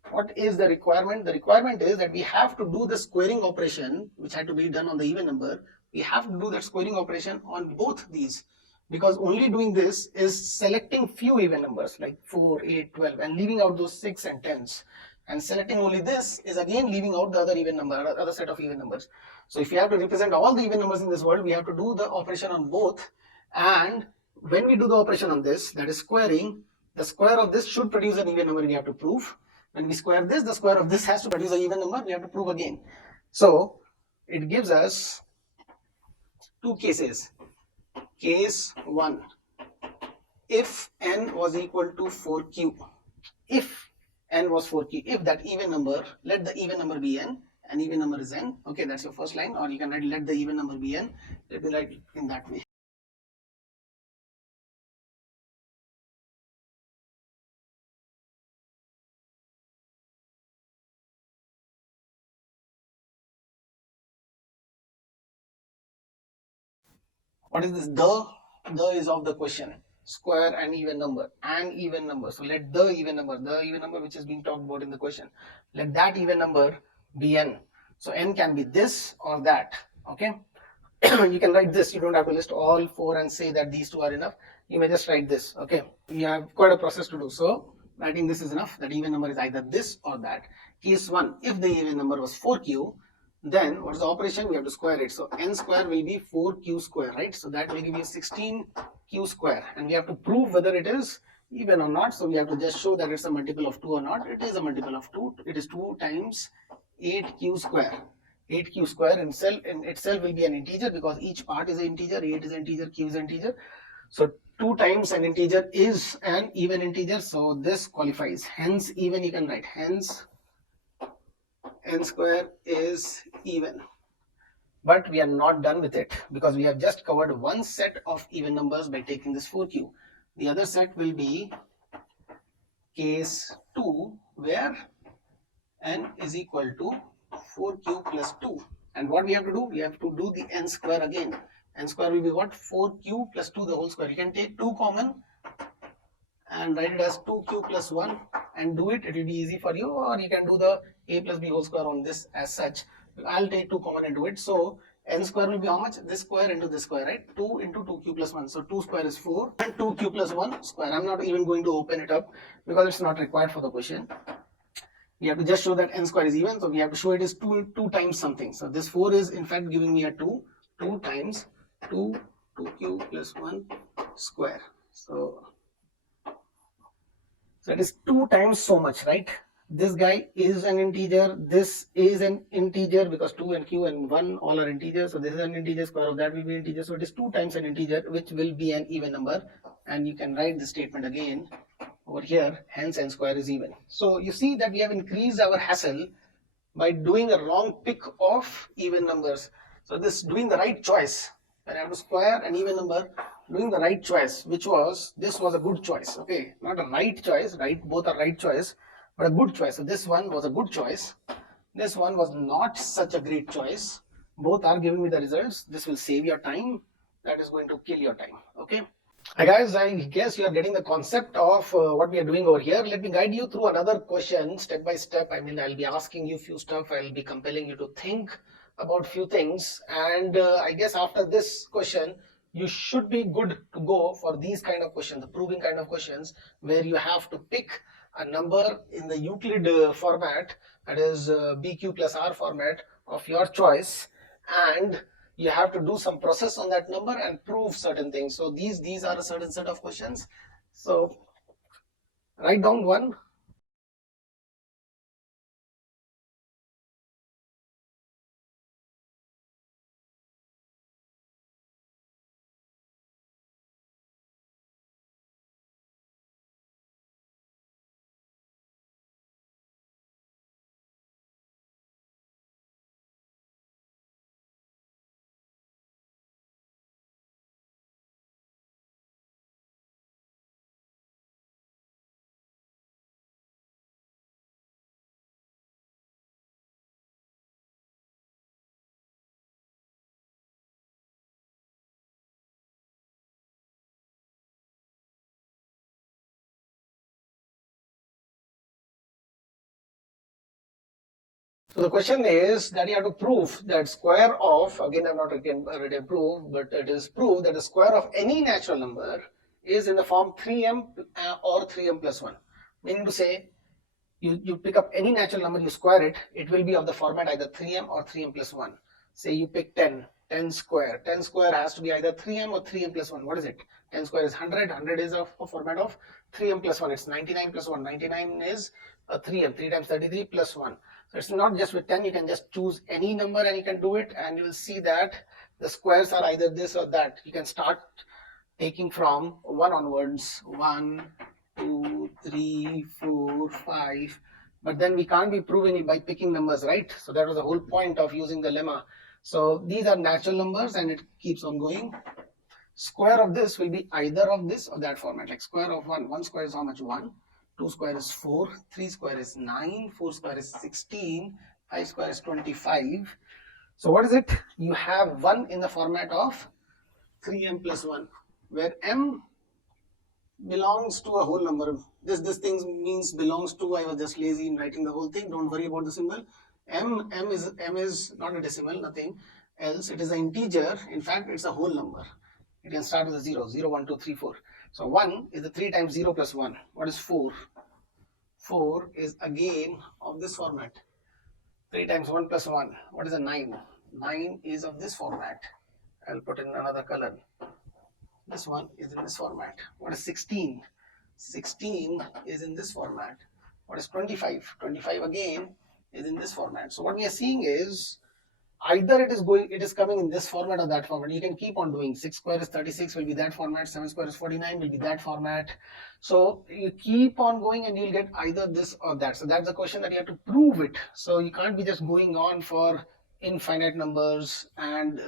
What is the requirement? The requirement is that we have to do the squaring operation, which had to be done on the even number. We have to do that squaring operation on both these, because only doing this is selecting few even numbers like 4, 8, 12 and leaving out those 6 and 10s. And selecting only this is again leaving out the other even number, other set of even numbers. So if you have to represent all the even numbers in this world, we have to do the operation on both. And when we do the operation on this, that is squaring, the square of this should produce an even number, we have to prove. When we square this, the square of this has to produce an even number, we have to prove again. So it gives us two cases. Case 1, if n was equal to 4q, if n was 4q, if that even number, let the even number be n, and even number is n. Okay, that's your first line, or you can write let the even number be n. Let me write in that way. What is this? The is of the question. Square an even number, an even number. So let the even number which is being talked about in the question, let that even number be n. So n can be this or that. Okay. You can write this. You don't have to list all 4 and say that these two are enough. You may just write this. Okay. You have quite a process to do. So writing this is enough, that even number is either this or that. Case 1, if the even number was 4q, then what is the operation? We have to square it. So n square will be 4q square, right? So that will give you 16q square, and we have to prove whether it is even or not. So we have to just show that it's a multiple of 2 or not. It is a multiple of 2. It is 2 times 8q square. 8q square in itself will be an integer, because each part is an integer. 8 is an integer, q is an integer. So 2 times an integer is an even integer, so this qualifies. Hence even you can write, hence n square is even. But we are not done with it, because we have just covered one set of even numbers by taking this 4q. The other set will be case 2, where n is equal to 4q plus 2. And what we have to do? We have to do the n square again. N square will be what? 4q plus 2 the whole square. You can take 2 common and write it as 2q plus 1 and do it. It will be easy for you, or you can do the a plus b whole square on this as such. I'll take 2 common and do it. So n square will be how much? This square into this square, right? 2 into 2q plus 1. So 2 square is 4 and 2q plus 1 square. I'm not even going to open it up because it's not required for the question. We have to just show that n square is even. So we have to show it is 2 times something. So this 4 is in fact giving me a 2 times 2q plus 1 square. So that is 2 times so much, right? This guy is an integer, this is an integer, because 2 and q and 1 all are integers. So this is an integer, square of that will be integer. So it is 2 times an integer, which will be an even number. And you can write the statement again over here, hence n square is even. So you see that we have increased our hassle by doing a wrong pick of even numbers. So this doing the right choice, when I have to square an even number, doing the right choice, which was, this was a good choice, okay, not a right choice, right, both are right choice, but a good choice. So this one was a good choice, this one was not such a great choice. Both are giving me the results. This will save your time, that is going to kill your time. Okay. Hi guys, I guess you are getting the concept of what we are doing over here. Let me guide you through another question step by step. I mean, I'll be asking you few stuff, I'll be compelling you to think about few things, and I guess after this question you should be good to go for these kind of questions, the proving kind of questions, where you have to pick a number in the Euclid format, that is BQ plus R format of your choice, and you have to do some process on that number and prove certain things. So these are a certain set of questions. So write down one. So the question is that you have to prove that square of, again I'm not written prove, but it is prove that the square of any natural number is in the form 3m or 3m plus 1. Meaning to say, you pick up any natural number, you square it, it will be of the format either 3m or 3m plus 1. Say you pick 10 square. 10 square has to be either 3m or 3m plus 1. What is it? 10 square is 100. 100 is a format of 3m plus 1. It's 99 plus 1. 99 is a 3m. 3 times 33 plus 1. So it's not just with 10. You can just choose any number and you can do it. And you will see that the squares are either this or that. You can start taking from 1 onwards. 1, 2, 3, 4, 5. But then we can't be proving it by picking numbers, right? So that was the whole point of using the lemma. So these are natural numbers and it keeps on going. Square of this will be either of this or that format. Like square of 1. 1 square is how much? 1. 2 square is 4. 3 square is 9. 4 square is 16. 5 square is 25. So what is it? You have 1 in the format of 3m plus 1, where m belongs to a whole number. This thing means belongs to. I was just lazy in writing the whole thing. Don't worry about the symbol. M is not a decimal, nothing else. It is an integer. In fact, it's a whole number. It can start with a 0. 0, 1, 2, 3, 4. So 1 is the 3 times 0 plus 1. What is 4? 4 is again of this format. 3 times 1 plus 1. What is a 9? 9 is of this format. I'll put in another color. This one is in this format. What is 16? 16 is in this format. What is 25? 25 again is in this format. So what we are seeing is either it is coming in this format or that format. You can keep on doing. 6 square is 36 will be that format, 7 square is 49 will be that format. So you keep on going and you'll get either this or that. So that's the question that you have to prove it. So you can't be just going on for infinite numbers and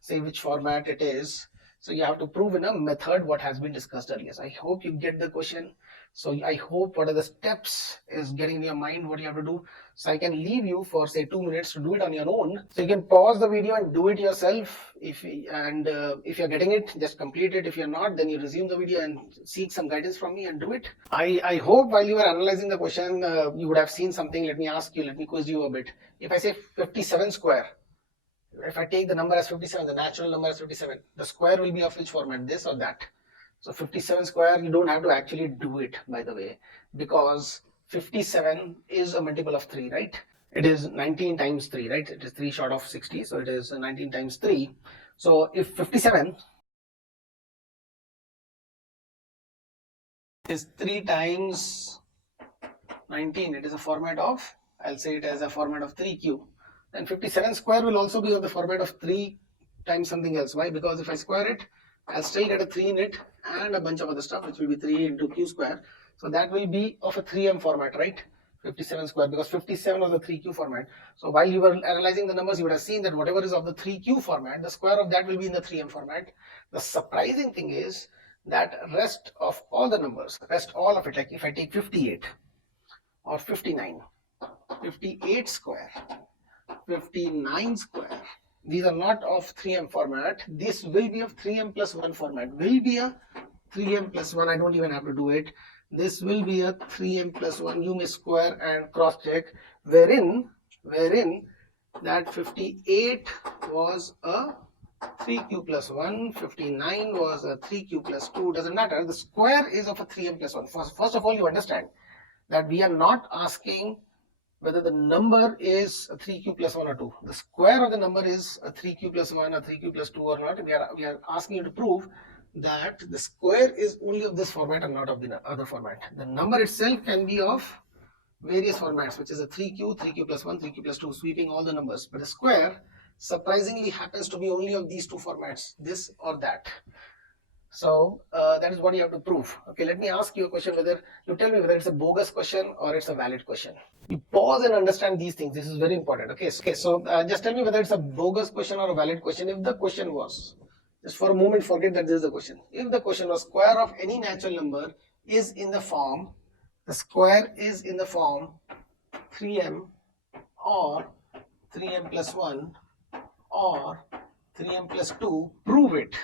say which format it is. So you have to prove in a method what has been discussed earlier. So I hope you get the question. So I hope what are the steps is getting in your mind what you have to do. So I can leave you for say 2 minutes to do it on your own. So you can pause the video and do it yourself. If you're getting it, just complete it. If you're not, then you resume the video and seek some guidance from me and do it. I hope while you were analyzing the question, you would have seen something. Let me quiz you a bit. If I say 57 square, if I take the number as 57, the natural number as 57, the square will be of which format, this or that? So 57 square, you don't have to actually do it, by the way, because 57 is a multiple of 3, right? It is 19 times 3, right? It is 3 short of 60, so it is 19 times 3. So if 57 is 3 times 19, it is a format of, I'll say it as a format of 3q. Then 57 square will also be of the format of 3 times something else. Why? Because if I square it, I'll still get a 3 in it and a bunch of other stuff, which will be 3 into q square. So that will be of a 3m format, right? 57 square, because 57 was the 3q format. So while you were analyzing the numbers, you would have seen that whatever is of the 3q format, the square of that will be in the 3m format. The surprising thing is that rest of all the numbers, rest all of it, like if I take 58 or 59, 58 square, 59 square, these are not of 3m format. This will be of 3m plus 1 format. Will be a 3m plus 1. I don't even have to do it. This will be a 3m plus 1. You may square and cross check wherein that 58 was a 3q plus 1, 59 was a 3q plus 2. Doesn't matter. The square is of a 3m plus 1. First of all, you understand that we are not asking whether the number is a 3q plus 1 or 2. The square of the number is a 3q plus 1 or 3q plus 2 or not. We are asking you to prove that the square is only of this format and not of the other format. The number itself can be of various formats, which is a 3q, 3q plus 1, 3q plus 2, sweeping all the numbers. But the square surprisingly happens to be only of these two formats, this or that. So that is what you have to prove. Okay, let me ask you a question, whether you tell me whether it's a bogus question or it's a valid question. You pause and understand these things. This is very important. Okay, so just tell me whether it's a bogus question or a valid question. If the question was, just for a moment forget that this is the question. If the question was square of any natural number is in the form, the square is in the form 3m or 3m plus 1 or 3m plus 2, prove it.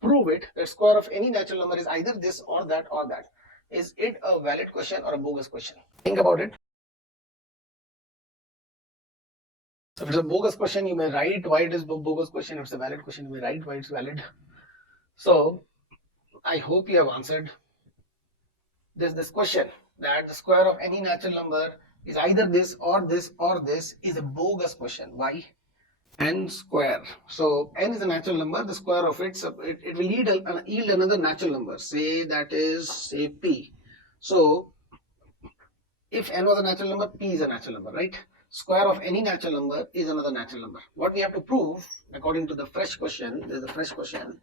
Prove it that square of any natural number is either this or that or that. Is it a valid question or a bogus question? Think about it. So if it's a bogus question, you may write why it is a bogus question. If it's a valid question, you may write why it's valid. So I hope you have answered this question, that the square of any natural number is either this or this or this, is a bogus question. Why? N square. So n is a natural number. The square of it, it will yield another natural number. Say that is, say, p. So if n was a natural number, p is a natural number, right? Square of any natural number is another natural number. What we have to prove, according to the fresh question, there's a fresh question,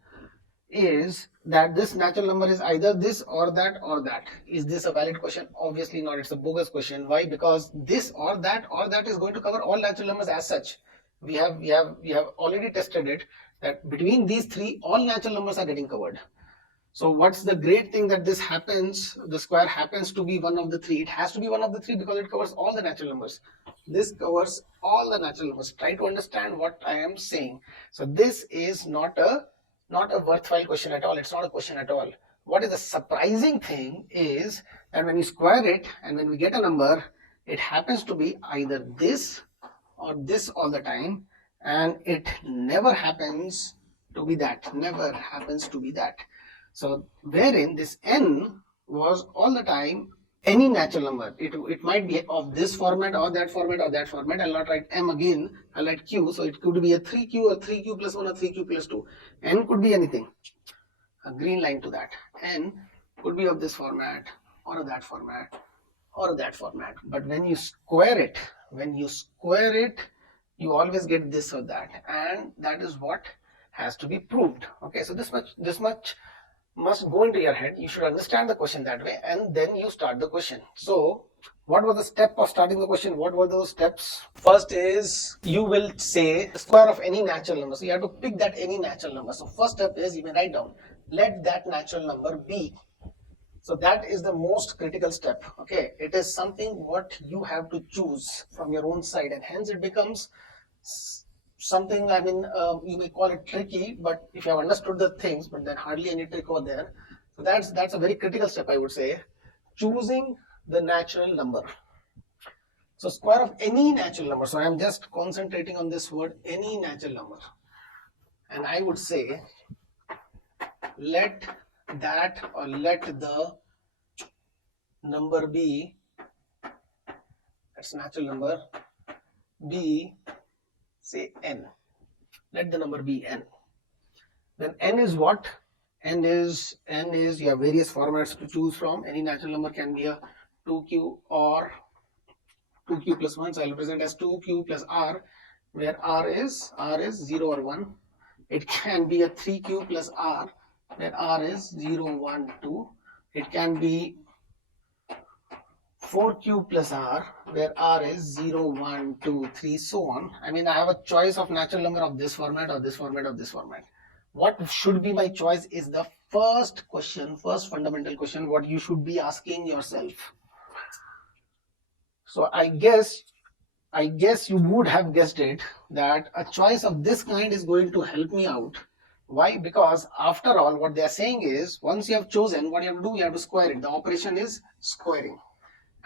is that this natural number is either this or that or that. Is this a valid question? Obviously not. It's a bogus question. Why? Because this or that is going to cover all natural numbers as such. We have already tested it, that between these three all natural numbers are getting covered. So what's the great thing that this happens? The square happens to be one of the three. It has to be one of the three because it covers all the natural numbers. This covers all the natural numbers. Try to understand what I am saying. So this is not a worthwhile question at all. It's not a question at all. What is the surprising thing is that when you square it and when we get a number, it happens to be either this or this all the time, and it never happens to be that. Never happens to be that. So wherein this n was all the time any natural number. It might be of this format or that format or that format. I'll not write m again, I'll write q. So it could be a 3q or 3q plus 1 or 3q plus 2. N could be anything. A green line to that. N could be of this format or of that format or that format. But when you square it, you always get this or that, and that is what has to be proved. Okay, so this much must go into your head. You should understand the question that way, and then you start the question. So what was the step of starting the question? What were those steps? First is you will say the square of any natural number. So you have to pick that any natural number. So first step is you may write down, let that natural number be. So that is the most critical step. Okay, it is something what you have to choose from your own side, and hence it becomes something, I mean, you may call it tricky, but if you have understood the things, but then hardly any trick over there. So that's a very critical step, I would say, choosing the natural number. So square of any natural number. So I am just concentrating on this word, any natural number, and I would say let that, or let the number be, that's natural number, be, say n. Let the number be n. Then n is what? N is you have various formats to choose from. Any natural number can be a 2q or 2q plus 1. So I'll represent as 2q plus r, where r is 0 or 1. It can be a 3q plus r, where r is 0, 1, 2. It can be 4q plus r, where r is 0, 1, 2, 3, so on. I mean, I have a choice of natural number of this format or this format or this format. What should be my choice is the first question, first fundamental question, what you should be asking yourself. So I guess you would have guessed it, that a choice of this kind is going to help me out. Why? Because after all, what they are saying is, once you have chosen, what you have to do, you have to square it. The operation is squaring.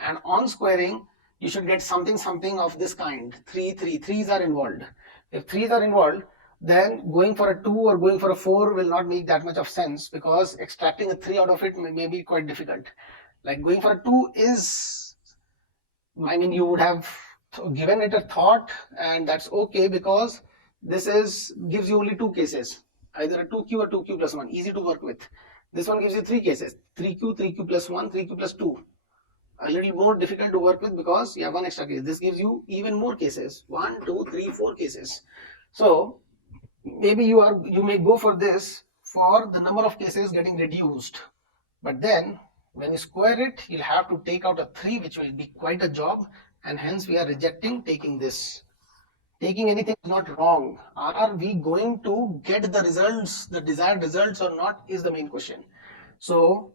And on squaring, you should get something of this kind. 3s are involved. If 3s are involved, then going for a 2 or going for a 4 will not make that much of sense, because extracting a 3 out of it may be quite difficult. Like going for a 2 is, I mean, you would have given it a thought, and that's okay, because this gives you only 2 cases, either a 2q or 2q plus 1, easy to work with. This one gives you 3 cases, 3q, 3q plus 1, 3q plus 2. A little more difficult to work with because you have one extra case. This gives you even more cases, 1, 2, 3, 4 cases. So maybe you may go for this for the number of cases getting reduced, but then when you square it, you'll have to take out a 3, which will be quite a job, and hence we are rejecting taking this. Taking anything is not wrong. Are we going to get the results, the desired results or not, is the main question. So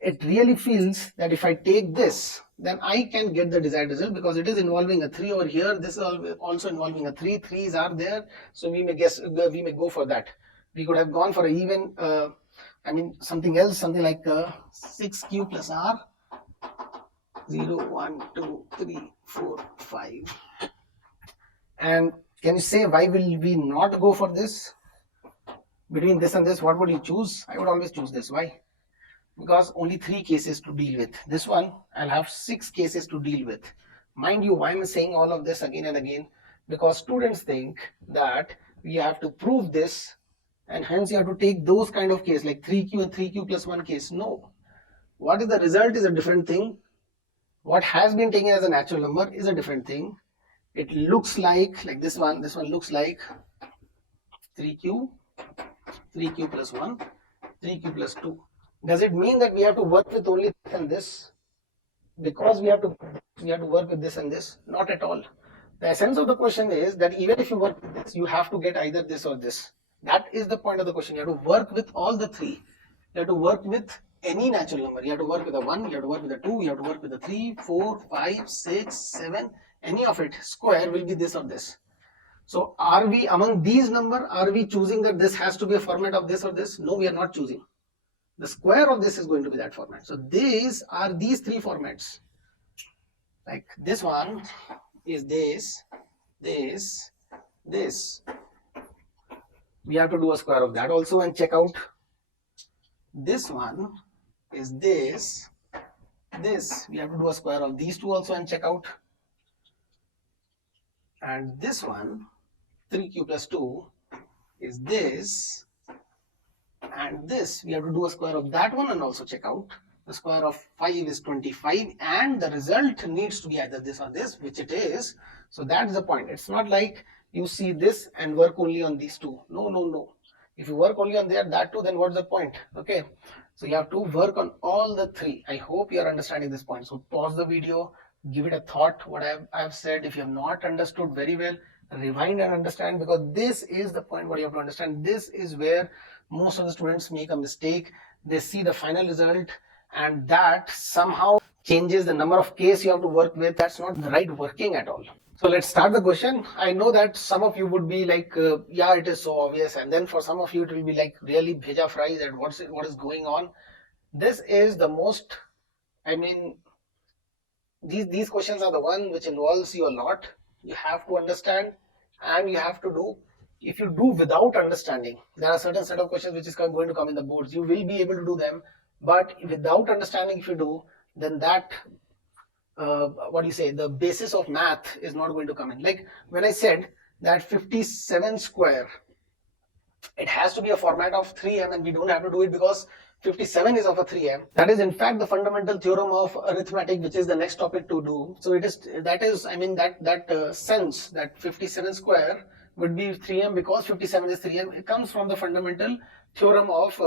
it really feels that if I take this, then I can get the desired result, because it is involving a 3 over here. This is also involving a 3. 3s are there, so we may go for that. We could have gone for even something else, something like 6q plus r, 0, 1, 2, 3, 4, 5. And can you say why will we not go for this? Between this and this, what would you choose? I would always choose this. Why? Because only 3 cases to deal with. This one, I'll have 6 cases to deal with. Mind you, why am I saying all of this again and again? Because students think that we have to prove this, and hence you have to take those kind of case, like 3q and 3q plus 1 case. No. What is the result is a different thing. What has been taken as a natural number is a different thing. It looks like this one looks like 3q plus 1, 3q plus 2. Does it mean that we have to work with only this and this? Because we have to work with this and this? Not at all. The essence of the question is that even if you work with this, you have to get either this or this. That is the point of the question. You have to work with all the 3. You have to work with any natural number. You have to work with a 1, you have to work with a 2, you have to work with a 3, 4, 5, 6, 7. Any of it, square will be this or this. So are we among these number? Are we choosing that this has to be a format of this or this? No, we are not choosing. The square of this is going to be that format. So these are these 3 formats. Like this one is this. We have to do a square of that also and check out. This one is this, this we have to do a square of these two also and check out. And this one, 3q plus 2 is this, and this we have to do a square of that one and also check out. The square of 5 is 25, and the result needs to be either this or this, which it is. So that's the point. It's not like you see this and work only on these two. No, no, no. If you work only on that two, then what's the point? Okay, so you have to work on all the three. I hope you're understanding this point. So pause the video, give it a thought what I've said. If you have not understood very well, rewind and understand, because this is the point what you have to understand. This is where most of the students make a mistake. They see the final result and that somehow changes the number of cases you have to work with. That's not the right working at all. So let's start the question. I know that some of you would be like, yeah, it is so obvious. And then for some of you, it will be like really bheja fries that what is going on. This is the most, I mean, these questions are the one which involves you a lot. You have to understand and you have to do. If you do without understanding, there are certain set of questions which is going to come in the boards. You will be able to do them, but without understanding, if you do, then that the basis of math is not going to come in. Like when I said that 57 square, it has to be a format of 3m, and we don't have to do it because 57 is of a 3m. That is in fact the fundamental theorem of arithmetic, which is the next topic to do. So it is that sense that 57 square would be 3m because 57 is 3m. It comes from the fundamental theorem of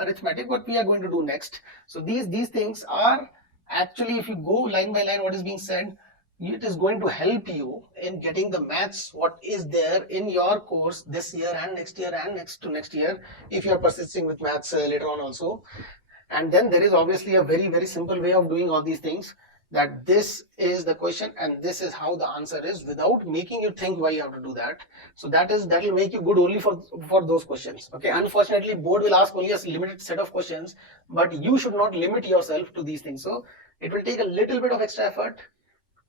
arithmetic, what we are going to do next. So these things are actually, if you go line by line what is being said, it is going to help you in getting the maths what is there in your course this year and next year and next to next year, if you are persisting with maths later on also. And then there is obviously a very, very simple way of doing all these things, that this is the question and this is how the answer is, without making you think why you have to do that. So that will make you good only for those questions. Okay, unfortunately board will ask only a limited set of questions, but you should not limit yourself to these things. So it will take a little bit of extra effort.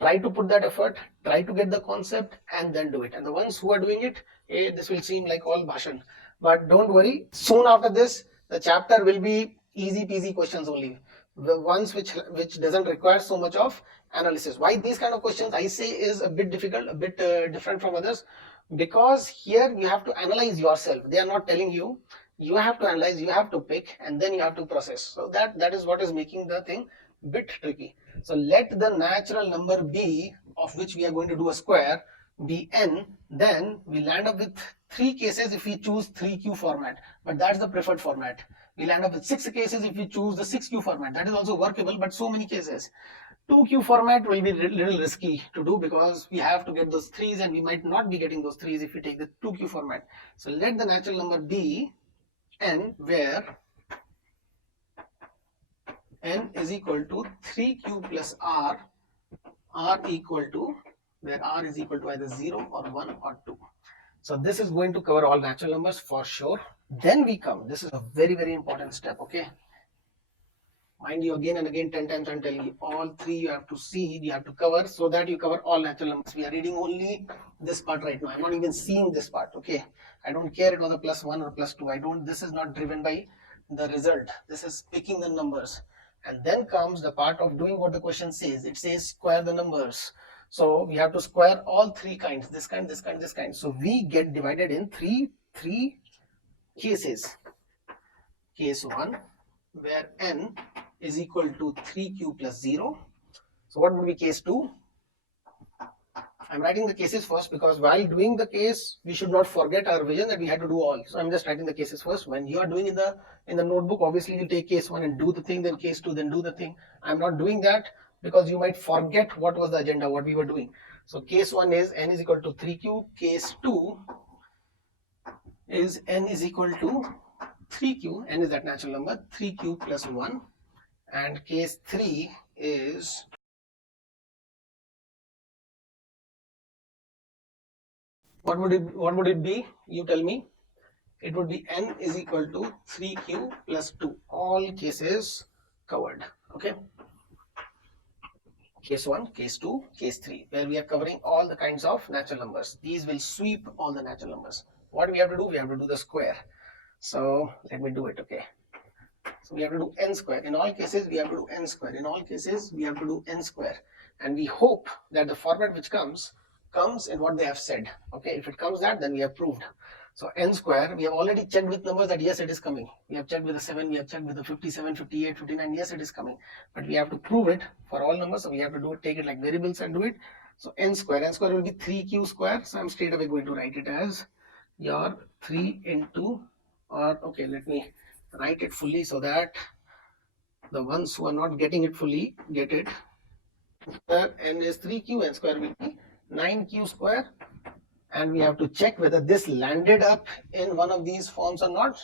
Try to put that effort, try to get the concept and then do it. And the ones who are doing it, this will seem like all bhashan, but don't worry, soon after this the chapter will be easy peasy questions only, the ones which doesn't require so much of analysis. Why these kind of questions I say is a bit difficult, a bit different from others, because here you have to analyze yourself. They are not telling you, you have to analyze, you have to pick, and then you have to process. So that is what is making the thing bit tricky. So let the natural number b, of which we are going to do a square, be n. Then we land up with 3 cases if we choose 3q format, but that's the preferred format. We'll end up with 6 cases if we choose the 6q format. That is also workable, but so many cases. 2q format will be a little risky to do because we have to get those 3's and we might not be getting those 3's if we take the 2q format. So let the natural number be n, where n is equal to 3q plus r equal to, where r is equal to either 0 or 1 or 2. So this is going to cover all natural numbers for sure. Then we come, this is a very, very important step, okay? Mind you, again and again 10 times I'm telling you, all 3 you have to see, you have to cover, so that you cover all natural numbers. We are reading only this part right now. I'm not even seeing this part, okay? I don't care it was a +1 or +2. This is not driven by the result. This is picking the numbers. And then comes the part of doing what the question says. It says square the numbers. So we have to square all 3 kinds, this kind, this kind, this kind. So we get divided in three cases. Case 1, where n is equal to 3q plus 0. So what would be case 2? I'm writing the cases first because while doing the case, we should not forget our vision that we had to do all. So I'm just writing the cases first. When you are doing in the notebook, obviously you take case 1 and do the thing, then case 2, then do the thing. I'm not doing that because you might forget what was the agenda, what we were doing. So case 1 is n is equal to 3q. Case 2 is n is equal to 3q. N is that natural number, 3q plus 1. And case 3 is what would it be? You tell me. It would be n is equal to 3q plus 2. All cases covered. Okay. Case 1, case 2, case 3, where we are covering all the kinds of natural numbers. These will sweep all the natural numbers. What we have to do? We have to do the square. So let me do it. Okay. So we have to do n square. In all cases, we have to do n square. In all cases, we have to do n square. And we hope that the format which comes in what they have said. Okay, if it comes that, then we have proved. So n square, we have already checked with numbers that yes, it is coming. We have checked with the 7, we have checked with the 57, 58, 59, yes, it is coming. But we have to prove it for all numbers, so we have to do it, take it like variables and do it. So n square will be 3q square. So I'm straight away going to write it as your 3 into, or okay, let me write it fully so that the ones who are not getting it fully get it. N is 3q, n square will be 9q square. And we have to check whether this landed up in one of these forms or not.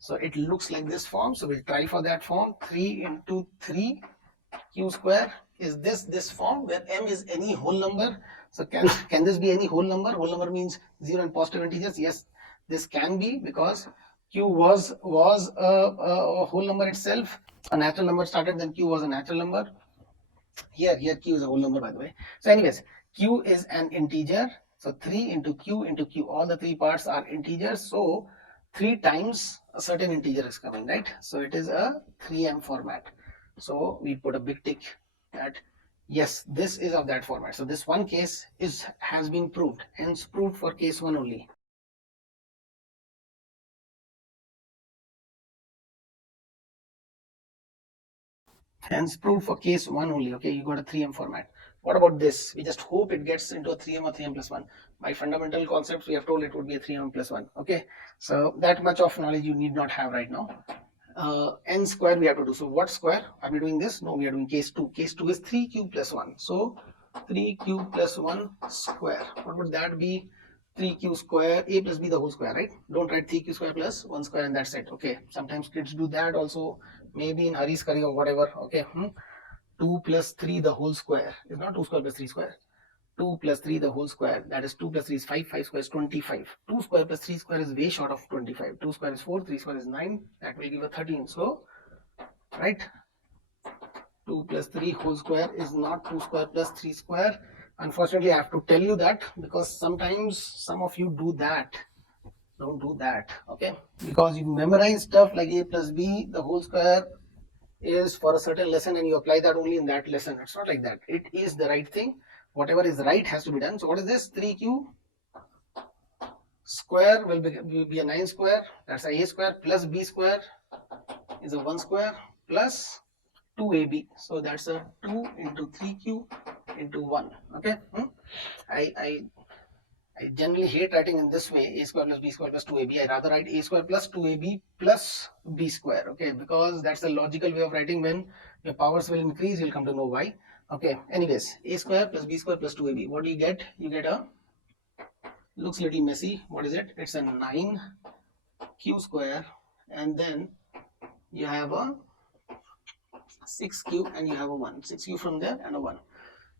So it looks like this form. So we'll try for that form. 3 into 3 q square. Is this form where m is any whole number? So can this be any whole number? Whole number means 0 and positive integers. Yes, this can be, because q was a whole number itself. A natural number started, then q was a natural number. Here q is a whole number, by the way. So anyways, q is an integer. So 3 into q, all the three parts are integers. So 3 times a certain integer is coming, right? So it is a 3m format. So we put a big tick that yes, this is of that format. So this one case has been proved, hence proved for case 1 only. Hence proved for case 1 only. Okay, you got a 3m format. What about this? We just hope it gets into a 3m or 3m plus 1. By fundamental concepts, we have told it would be a 3m plus 1. Okay, so that much of knowledge you need not have right now. N square we have to do. So what square? Are we doing this? No, we are doing case 2. Case 2 is 3q plus 1. So 3q plus 1 square. What would that be? 3q square, a plus b the whole square, right? Don't write 3q square plus 1 square and that's it. Okay, sometimes kids do that also, maybe in Hari's curry or whatever. Okay, 2 plus 3 the whole square is not 2 square plus 3 square. 2 plus 3 the whole square, that is 2 plus 3 is 5, 5 square is 25. 2 square plus 3 square is way short of 25. 2 square is 4, 3 square is 9, that will give a 13. So, right, 2 plus 3 whole square is not 2 square plus 3 square. Unfortunately, I have to tell you that because sometimes some of you do that. Don't do that, okay? Because you memorize stuff like a plus b the whole square is for a certain lesson and you apply that only in that lesson. It's not like that. It is the right thing. Whatever is right has to be done. So what is this? 3q square will be a 9 square. That's a square plus b square is a 1 square plus 2ab. So that's a 2 into 3q into 1. Okay. I generally hate writing in this way, a square plus b square plus 2ab. I rather write a square plus 2ab plus b square, okay, because that's the logical way of writing. When your powers will increase, you'll come to know why. Okay, anyways, a square plus b square plus 2ab. What do you get? You get a, looks a little messy. What is it? It's a 9q square, and then you have a 6q and you have a 1. 6q from there and a 1.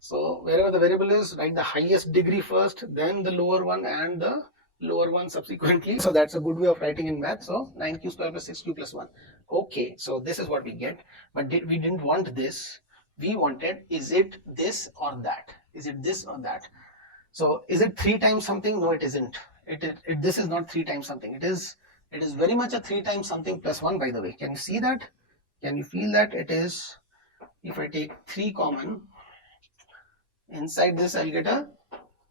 So wherever the variable is, write the highest degree first, then the lower one and the lower one subsequently. So that's a good way of writing in math. So 9q square plus 6q plus 1. Okay, so this is what we get. But we didn't want this. We wanted, is it this or that? Is it this or that? So is it 3 times something? No, it isn't. This is not 3 times something. It is very much a 3 times something plus 1, by the way. Can you see that? Can you feel that? It is, if I take 3 common, inside this I'll get a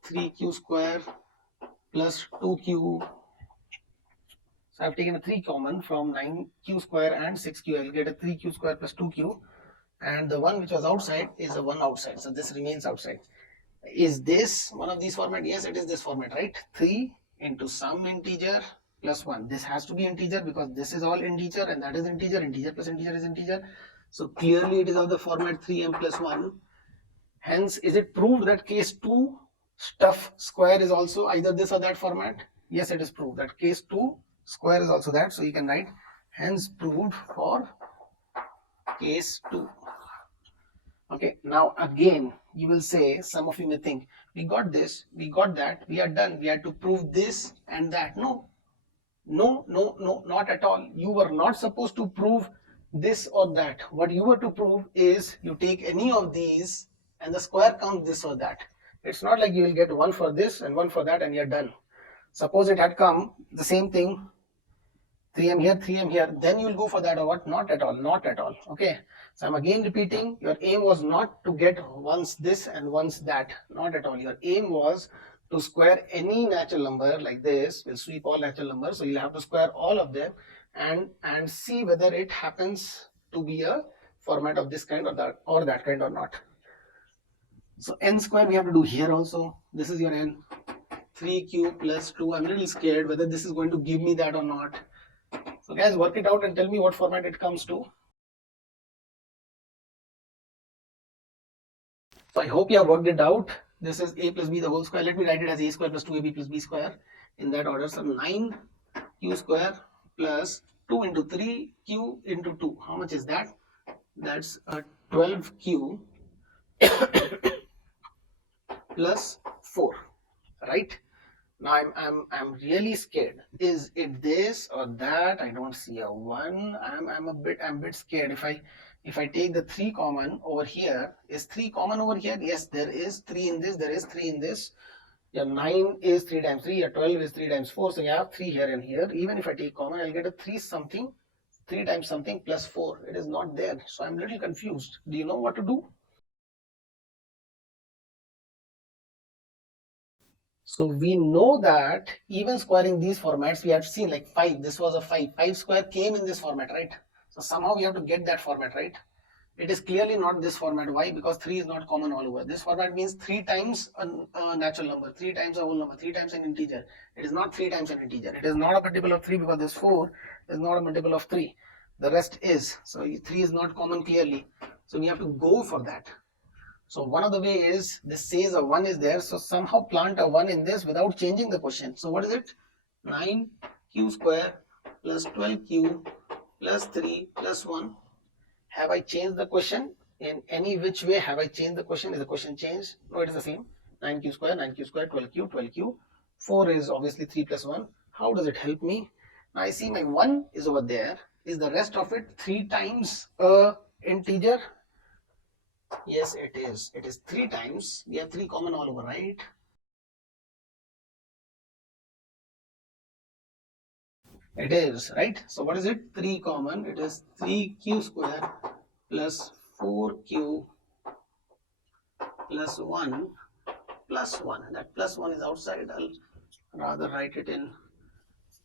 3q square plus 2q. So I've taken a 3 common from 9q square and 6q. I'll get a 3q square plus 2q. And the one which was outside is a 1 outside. So this remains outside. Is this one of these format? Yes, it is this format, right? 3 into some integer plus 1. This has to be integer because this is all integer and that is integer. Integer plus integer is integer. So clearly it is of the format 3m plus 1. Hence, is it proved that case 2 stuff square is also either this or that format? Yes, it is proved that case 2 square is also that. So you can write hence proved for case 2. Okay, now again, you will say, some of you may think, we got this, we got that, we are done, we had to prove this and that. No, not at all. You were not supposed to prove this or that. What you were to prove is you take any of these and the square comes this or that. It's not like you will get 1 for this and 1 for that and you're done. Suppose it had come the same thing 3m here, 3m here, then you will go for that or what? Not at all, not at all. Okay, so I'm again repeating, your aim was not to get once this and once that, not at all. Your aim was to square any natural number like this. We'll sweep all natural numbers, so you'll have to square all of them and see whether it happens to be a format of this kind or that kind or not. So n square we have to do here also. This is your n, 3q plus 2. I'm really scared whether this is going to give me that or not. So guys, work it out and tell me what format it comes to. So I hope you have worked it out. This is a plus b the whole square. Let me write it as a square plus 2ab plus b square in that order. So 9q square plus 2 into 3q into 2. How much is that? That's a 12q plus 4, right? Now I'm really scared. Is it this or that? I don't see a 1. I'm a bit scared. If I take the 3 common over here, is 3 common over here? Yes, there is 3 in this, there is 3 in this. Your 9 is 3 times 3, your 12 is 3 times 4, so you have 3 here and here. Even if I take common, I'll get a 3 something, 3 times something plus 4. It is not there, so I'm a little confused. Do you know what to do? So we know that even squaring these formats, we have seen like 5, this was a 5. 5 square came in this format, right? So somehow we have to get that format, right? It is clearly not this format. Why? Because 3 is not common all over. This format means 3 times a natural number, 3 times a whole number, 3 times an integer. It is not 3 times an integer. It is not a multiple of 3 because this 4 is not a multiple of 3. The rest is. So 3 is not common clearly. So we have to go for that. So one of the way is, this says a 1 is there, so somehow plant a 1 in this without changing the question. So what is it? 9q square plus 12q plus 3 plus 1. Have I changed the question? In any which way have I changed the question? Is the question changed? No, it is the same. 9q square, 12q, 12q. 4 is obviously 3 plus 1. How does it help me? Now I see my 1 is over there. Is the rest of it 3 times a integer? Yes, it is. It is 3 times. We have 3 common all over, right? It is, right? So what is it? 3 common. It is 3q square plus 4q plus 1 plus 1. That plus 1 is outside. I'll rather write it in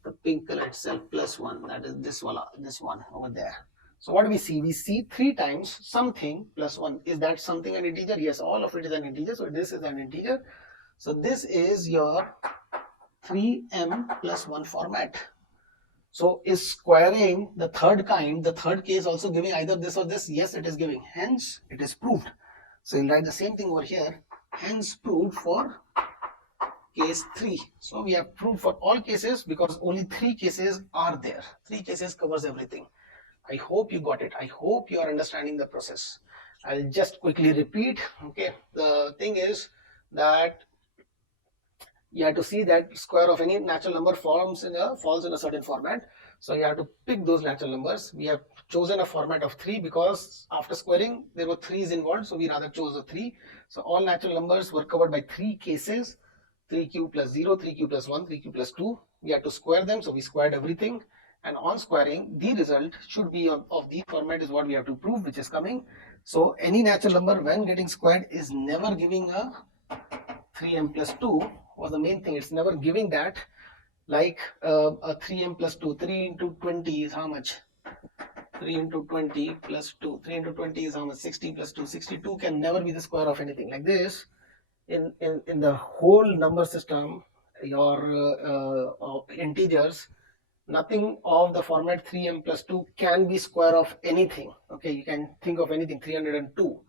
the pink color itself. Plus 1. That is this one over there. So what do we see? We see 3 times something plus 1. Is that something an integer? Yes, all of it is an integer. So this is an integer. So this is your 3m plus 1 format. So is squaring the third kind, the third case also giving either this or this? Yes, it is giving. Hence, it is proved. So you'll write the same thing over here. Hence proved for case 3. So we have proved for all cases because only 3 cases are there. 3 cases covers everything. I hope you got it. I hope you are understanding the process. I'll just quickly repeat. Okay, the thing is that you have to see that square of any natural number falls in a certain format. So you have to pick those natural numbers. We have chosen a format of 3 because after squaring there were 3's involved, so we rather chose a 3. So all natural numbers were covered by 3 cases: 3q plus 0, 3q plus 1, 3q plus 2. We had to square them, so we squared everything. And on squaring, the result should be of the format is what we have to prove, which is coming. So any natural number when getting squared is never giving a 3m plus 2 was the main thing. It's never giving that. Like a 3m plus 2, 3 into 20 is how much? 3 into 20 plus 2, 3 into 20 is how much? 60 plus 2. 62 can never be the square of anything. Like this, in the whole number system, your integers, nothing of the format 3m plus 2 can be square of anything. Okay, you can think of anything. 302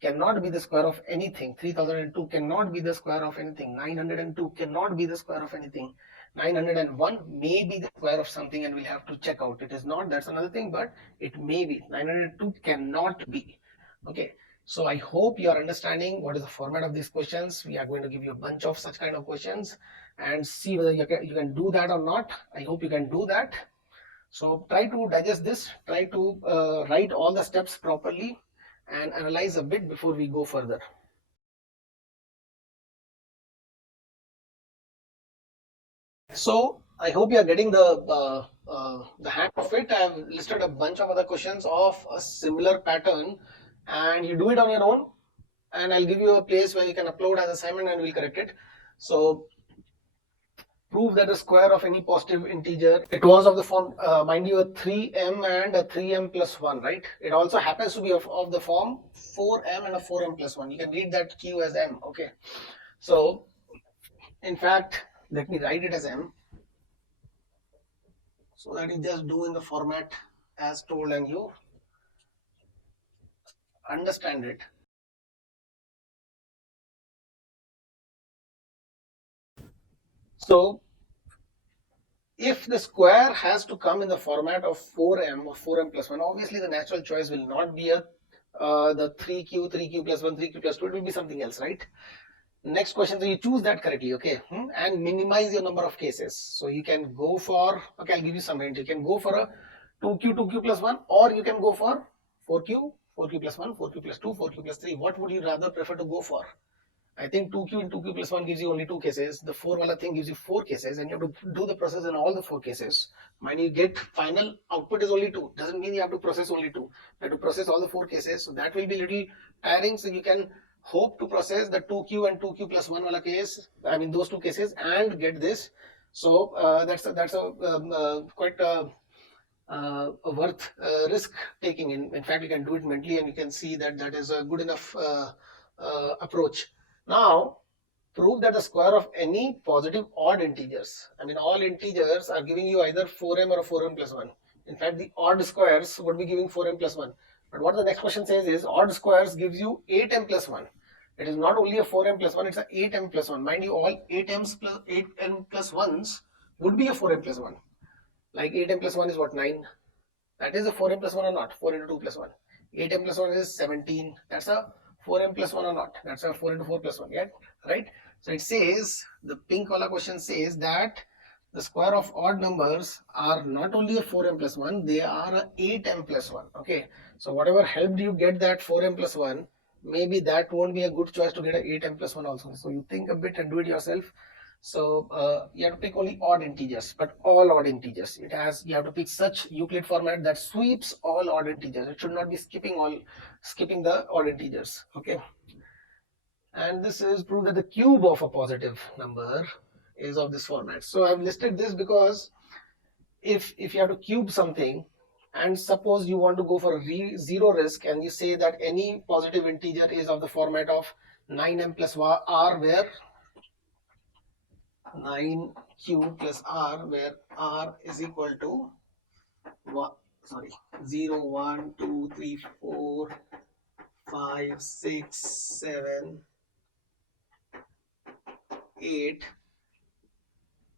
cannot be the square of anything. 3002 cannot be the square of anything. 902 cannot be the square of anything. 901 may be the square of something, and we'll have to check out. It is not, that's another thing, but it may be. 902 cannot be. Okay, so I hope you are understanding what is the format of these questions. We are going to give you a bunch of such kind of questions and see whether you can do that or not. I hope you can do that. So try to digest this, try to write all the steps properly and analyze a bit before we go further. So I hope you are getting the hang of it. I have listed a bunch of other questions of a similar pattern, and you do it on your own. And I'll give you a place where you can upload as assignment, and we'll correct it. So prove that the square of any positive integer, it was of the form, mind you, a 3m and a 3m plus 1, right? It also happens to be of the form 4m and a 4m plus 1. You can read that q as m, okay? So in fact, let me write it as m, so that you just do in the format as told and you understand it. So if the square has to come in the format of 4m or 4m plus 1, obviously the natural choice will not be the 3q plus 1, 3q plus 2, it will be something else, right? Next question, so you choose that correctly, okay? And minimize your number of cases. So you can go for, okay, I'll give you some hint. You can go for a 2q plus 1, or you can go for 4q plus 1, 4q plus 2, 4q plus 3. What would you rather prefer to go for? I think 2q and 2q plus 1 gives you only 2 cases. The 4 wala thing gives you 4 cases, and you have to do the process in all the 4 cases. Mind you get final output is only 2. Doesn't mean you have to process only 2. You have to process all the 4 cases. So that will be little tiring. So you can hope to process the 2q and 2q plus 1 wala case. I mean those 2 cases and get this. So that's a quite a worth risk taking. In fact, you can do it mentally, and you can see that that is a good enough approach. Now, prove that the square of any positive odd integers, I mean all integers are giving you either 4m or 4m plus 1. In fact, the odd squares would be giving 4m plus 1. But what the next question says is odd squares gives you 8m plus 1. It is not only a 4m plus 1, it's a 8m plus 1. Mind you, all 8m plus 8m plus 1s would be a 4m plus 1. Like 8m plus 1 is what, 9? That is a 4m plus 1 or not? 4 into 2 plus 1. 8m plus 1 is 17. That's a 4m plus 1 or not? That's a 4 into 4 plus 1, yeah? Right? So it says, the pink color question says that the square of odd numbers are not only a 4m plus 1, they are a 8m plus 1. Okay. So whatever helped you get that 4m plus 1, maybe that won't be a good choice to get a 8m plus 1 also. So you think a bit and do it yourself. So you have to pick only odd integers, but all odd integers. You have to pick such Euclid format that sweeps all odd integers. It should not be skipping the odd integers. Okay. And this is proof that the cube of a positive number is of this format. So I've listed this because if you have to cube something, and suppose you want to go for a zero risk, and you say that any positive integer is of the format of 9m plus r, where 9q plus r, where r is equal to 0, 1, 2, 3, 4, 5, 6, 7, 8.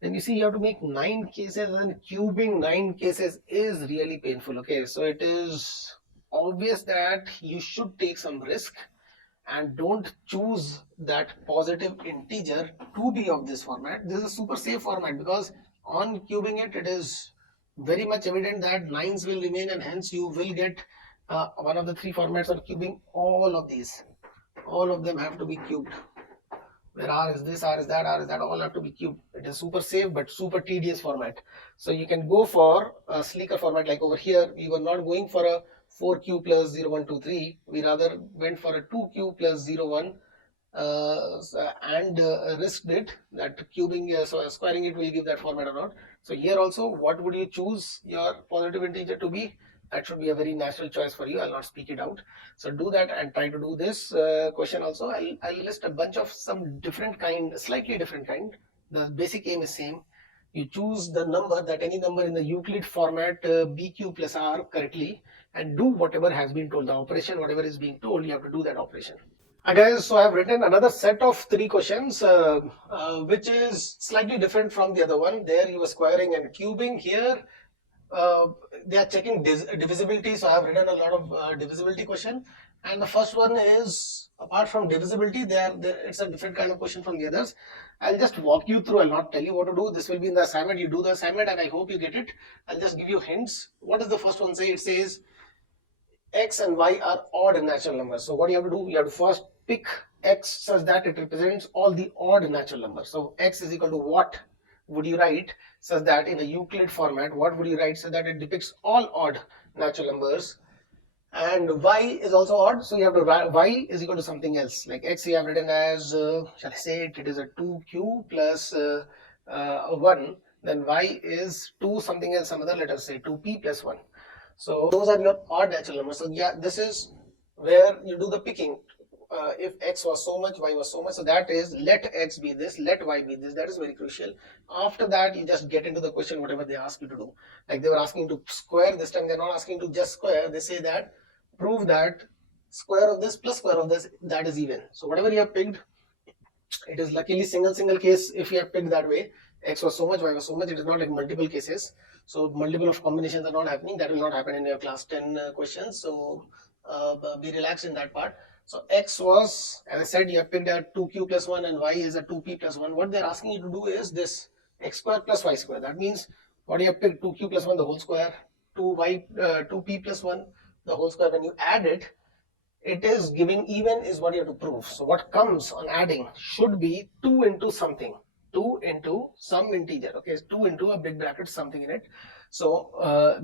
Then you see you have to make 9 cases, and cubing 9 cases is really painful. Okay, so it is obvious that you should take some risk and don't choose that positive integer to be of this format. This is a super safe format because on cubing it, it is very much evident that 9s will remain, and hence you will get one of the 3 formats of cubing. All of these, all of them have to be cubed. Where r is this, r is that, all have to be cubed. It is super safe but super tedious format. So you can go for a sleeker format. Like over here, we were not going for a 4q plus 0, 1, 2, 3. We rather went for a 2q plus 0, 1 and risked it that cubing, so squaring it will give that format or not. So here also, what would you choose your positive integer to be? That should be a very natural choice for you. I'll not speak it out. So do that and try to do this question also. I'll list a bunch of some different kind, slightly different kind. The basic aim is same. You choose the number, that any number in the Euclid format, bq plus r correctly, and do whatever has been told. The operation, whatever is being told, you have to do that operation. Guys, so I've written another set of 3 questions, which is slightly different from the other one. There you were squaring and cubing. Here they are checking divisibility, so I have written a lot of divisibility question. And the first one is, apart from divisibility, it's a different kind of question from the others. I'll just walk you through. I'll not tell you what to do. This will be in the assignment. You do the assignment, and I hope you get it. I'll just give you hints. What does the first one say? It says x and y are odd natural numbers. So what you have to do? You have to first pick x such that it represents all the odd natural numbers. So x is equal to what? would you write such that in a Euclid format, what would you write so that it depicts all odd natural numbers? And y is also odd, so you have to write y is equal to something else. Like x you have written as, shall I say it is a 2q plus 1, then y is 2 something else, some other, let us say 2p plus 1. So those are your odd natural numbers. So yeah, this is where you do the picking. If x was so much, y was so much, so that is let x be this, let y be this. That is very crucial. After that, you just get into the question whatever they ask you to do. Like they were asking to square, this time they're not asking to just square. They say that prove that square of this plus square of this, that is even. So whatever you have picked, it is luckily single case. If you have picked that way, x was so much, y was so much, it is not like multiple cases. So multiple of combinations are not happening. That will not happen in your class 10 questions. So be relaxed in that part. So x was, as I said, you have picked a 2q plus 1 and y is a 2p plus 1. What they're asking you to do is this x square plus y square. That means what you have picked, 2q plus 1 the whole square, 2p plus 1 the whole square. When you add it, it is giving even is what you have to prove. So what comes on adding should be 2 into something, 2 into some integer. Okay, 2 into a big bracket something in it. So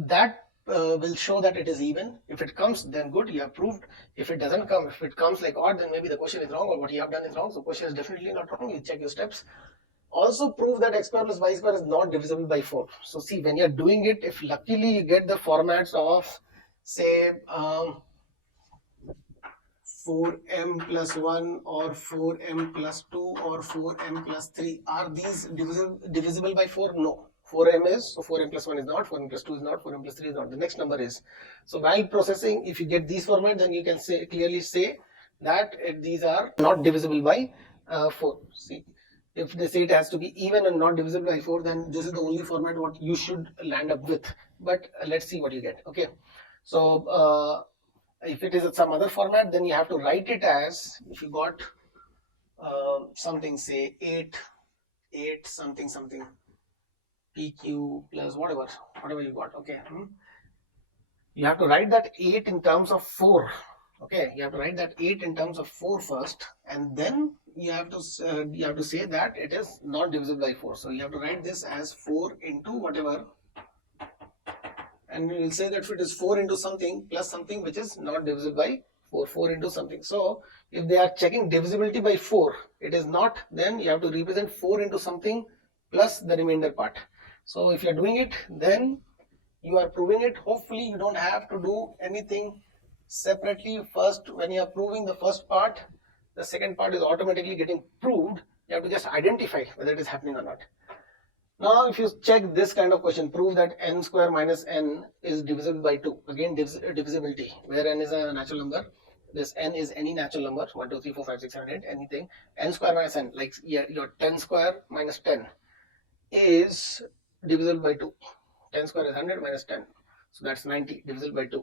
that will show that it is even. If it comes, then good, you have proved. If it doesn't come, if it comes like odd, then maybe the question is wrong or what you have done is wrong. So question is definitely not wrong. You check your steps. Also prove that x square plus y square is not divisible by 4. So see, when you're doing it, if luckily you get the formats of say 4m plus 1 or 4m plus 2 or 4m plus 3, are these divisible by 4? No. 4m is, so 4m plus 1 is not, 4m plus 2 is not, 4m plus 3 is not. The next number is. So while processing, if you get these formats, then you can clearly say that these are not divisible by 4. See, if they say it has to be even and not divisible by 4, then this is the only format what you should land up with. But let's see what you get. Okay. So if it is some other format, then you have to write it as, if you got something, say 8 something pq plus whatever you got. Okay, you have to write that 8 in terms of 4. Okay, you have to write that 8 in terms of 4 first, and then you have to say that it is not divisible by 4. So you have to write this as 4 into whatever, and we will say that if it is 4 into something plus something which is not divisible by 4 into something. So if they are checking divisibility by 4, it is not, then you have to represent 4 into something plus the remainder part. So if you are doing it, then you are proving it. Hopefully you don't have to do anything separately. First, when you are proving the first part, the second part is automatically getting proved. You have to just identify whether it is happening or not. Now if you check this kind of question, prove that n square minus n is divisible by 2. Again, divisibility, where n is a natural number. This n is any natural number, 1 2 3 4 5 6 7 8, anything. N square minus n, like your 10 square minus 10 is divisible by 2. 10 square is 100 minus 10, so that's 90, divisible by 2.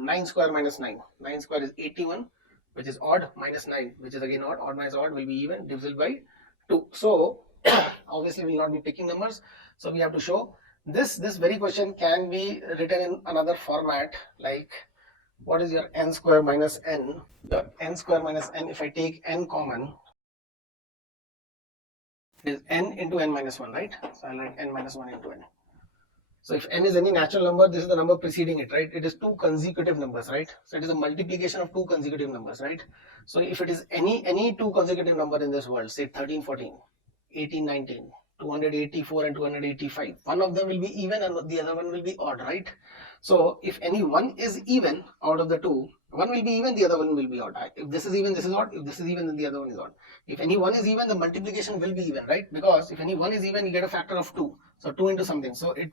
9 square minus 9, 9 square is 81, which is odd, minus 9, which is again odd. Odd minus odd will be even, divisible by 2. So obviously we will not be picking numbers, so we have to show this very question can be written in another format, like what is your n square minus n. The n square minus n, if I take n common, it is n into n minus 1, right? So I'll write n minus 1 into n. So if n is any natural number, this is the number preceding it, right? It is 2 consecutive numbers, right? So it is a multiplication of 2 consecutive numbers, right? So if it is any 2 consecutive number in this world, say 13 14 18 19 284 and 285, one of them will be even and the other one will be odd, right? So if any one is even out of the two, one will be even, the other one will be odd. If this is even, this is odd. If this is even, then the other one is odd. If any one is even, the multiplication will be even, right? Because if any one is even, you get a factor of 2. So 2 into something. So it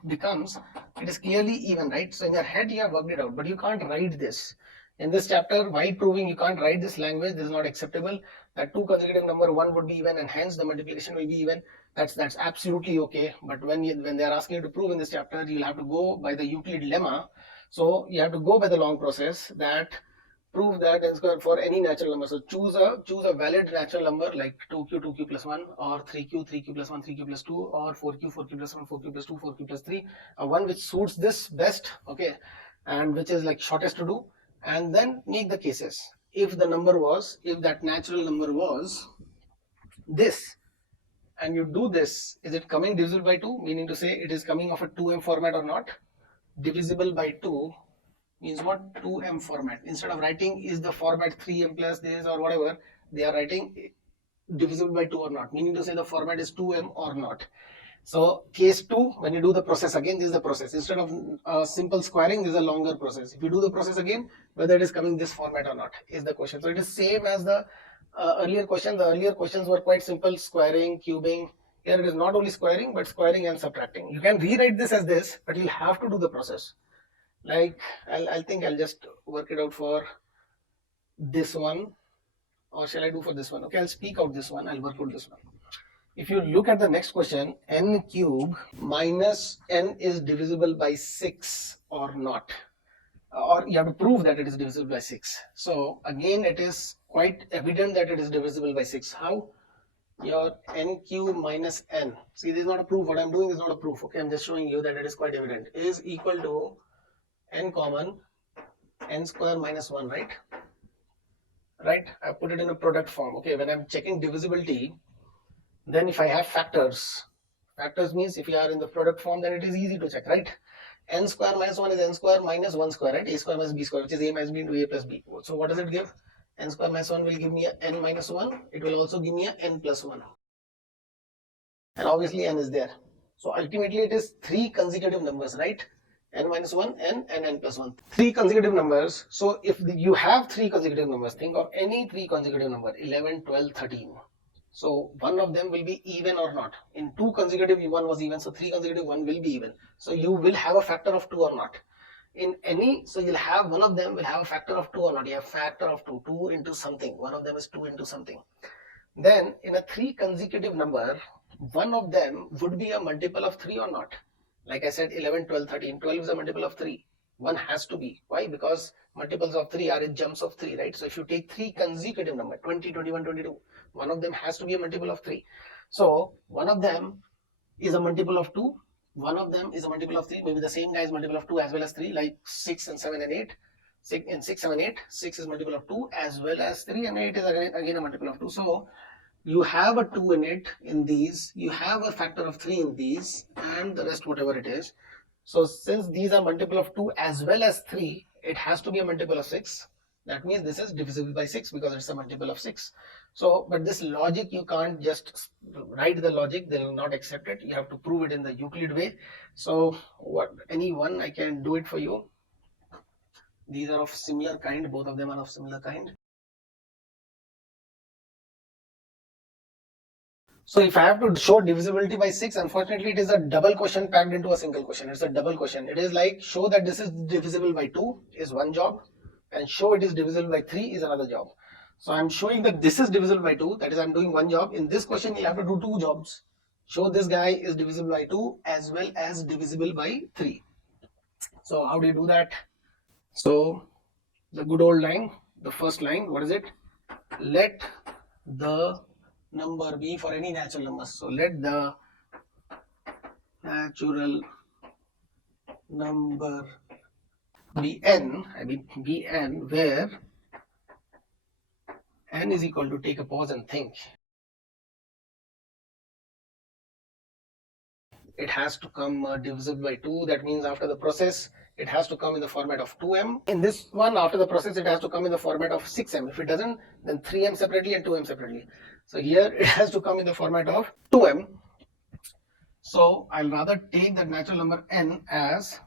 is clearly even, right? So in your head, you have worked it out, but you can't write this. In this chapter, while proving, you can't write this language. This is not acceptable. That 2 consecutive number, 1 would be even, and hence the multiplication will be even. That's absolutely okay. But when they are asking you to prove in this chapter, you'll have to go by the Euclid lemma. So you have to go by the long process that prove that n square for any natural number. So choose a valid natural number like 2q plus 1, or 3q plus 1, 3q plus 2, or 4q plus 1, 4q plus 2, 4q plus 3, one which suits this best, okay, and which is like shortest to do, and then make the cases. If that natural number was this, and you do this, is it coming divisible by 2? Meaning to say it is coming of a 2m format or not? Divisible by 2 means what? 2m format. Instead of writing is the format 3m plus this or whatever, they are writing divisible by 2 or not, meaning to say the format is 2m or not. So case 2, when you do the process again, this is the process. Instead of simple squaring, this is a longer process. If you do the process again, whether it is coming this format or not is the question. So it is same as the earlier question. The earlier questions were quite simple, squaring, cubing. Here it is not only squaring, but squaring and subtracting. You can rewrite this as this, but you'll have to do the process. Like I think I'll just work it out for this one, or shall I do for this one? Okay, I'll speak out this one. I'll work out this one. If you look at the next question, n cube minus n is divisible by 6 or not, or you have to prove that it is divisible by 6. So again, it is quite evident that it is divisible by 6. How? Your n cube minus n. See, this is not a proof. What I'm doing is not a proof. Okay, I'm just showing you that it is quite evident. Is equal to n common n square minus 1, right? Right? I put it in a product form. Okay, when I'm checking divisibility, then if I have factors means if you are in the product form, then it is easy to check, right? N square minus 1 is n square minus 1 square, right? A square minus b square, which is a minus b into a plus b. So what does it give? N square minus 1 will give me a n minus 1. It will also give me a n plus 1. And obviously n is there. So ultimately it is 3 consecutive numbers, right? N minus 1, n, and n plus 1. 3 consecutive numbers. So if you have 3 consecutive numbers, think of any 3 consecutive number, 11, 12, 13. So one of them will be even or not. In 2 consecutive, one was even. So 3 consecutive, one will be even. So you will have a factor of 2 or not. In any, so you'll have one of them will have a factor of 2 or not. You have factor of 2, 2 into something. One of them is 2 into something. Then in a 3 consecutive number, one of them would be a multiple of 3 or not. Like I said, 11, 12, 13. 12 is a multiple of 3. One has to be. Why? Because multiples of 3 are in jumps of 3, right? So if you take 3 consecutive number, 20, 21, 22, one of them has to be a multiple of 3. So one of them is a multiple of 2. One of them is a multiple of 3. Maybe the same guy is multiple of 2 as well as 3, like 6 and 7 and 8. 6, 7, 8. 6 is multiple of 2 as well as 3, and 8 is again a multiple of 2. So you have a 2 in it in these, you have a factor of 3 in these, and the rest whatever it is. So since these are multiple of 2 as well as 3, it has to be a multiple of 6. That means this is divisible by 6 because it's a multiple of 6. So, but this logic, you can't just write the logic, they will not accept it. You have to prove it in the Euclid way. So any one, I can do it for you. These are of similar kind, both of them are of similar kind. So if I have to show divisibility by 6, unfortunately it is a double question packed into a single question. It's a double question. It is like show that this is divisible by 2 is one job, and show it is divisible by 3 is another job. So I'm showing that this is divisible by 2, that is I'm doing one job. In this question you have to do 2 jobs. Show this guy is divisible by 2 as well as divisible by 3. So how do you do that? So the good old line, the first line, what is it? Let the number be for any natural numbers. So let the natural number be n, be n, where n is equal to, take a pause and think. It has to come divisible by 2. That means after the process, it has to come in the format of 2m. In this one, after the process, it has to come in the format of 6m. If it doesn't, then 3m separately and 2m separately. So here it has to come in the format of 2m. So I'll rather take that natural number n as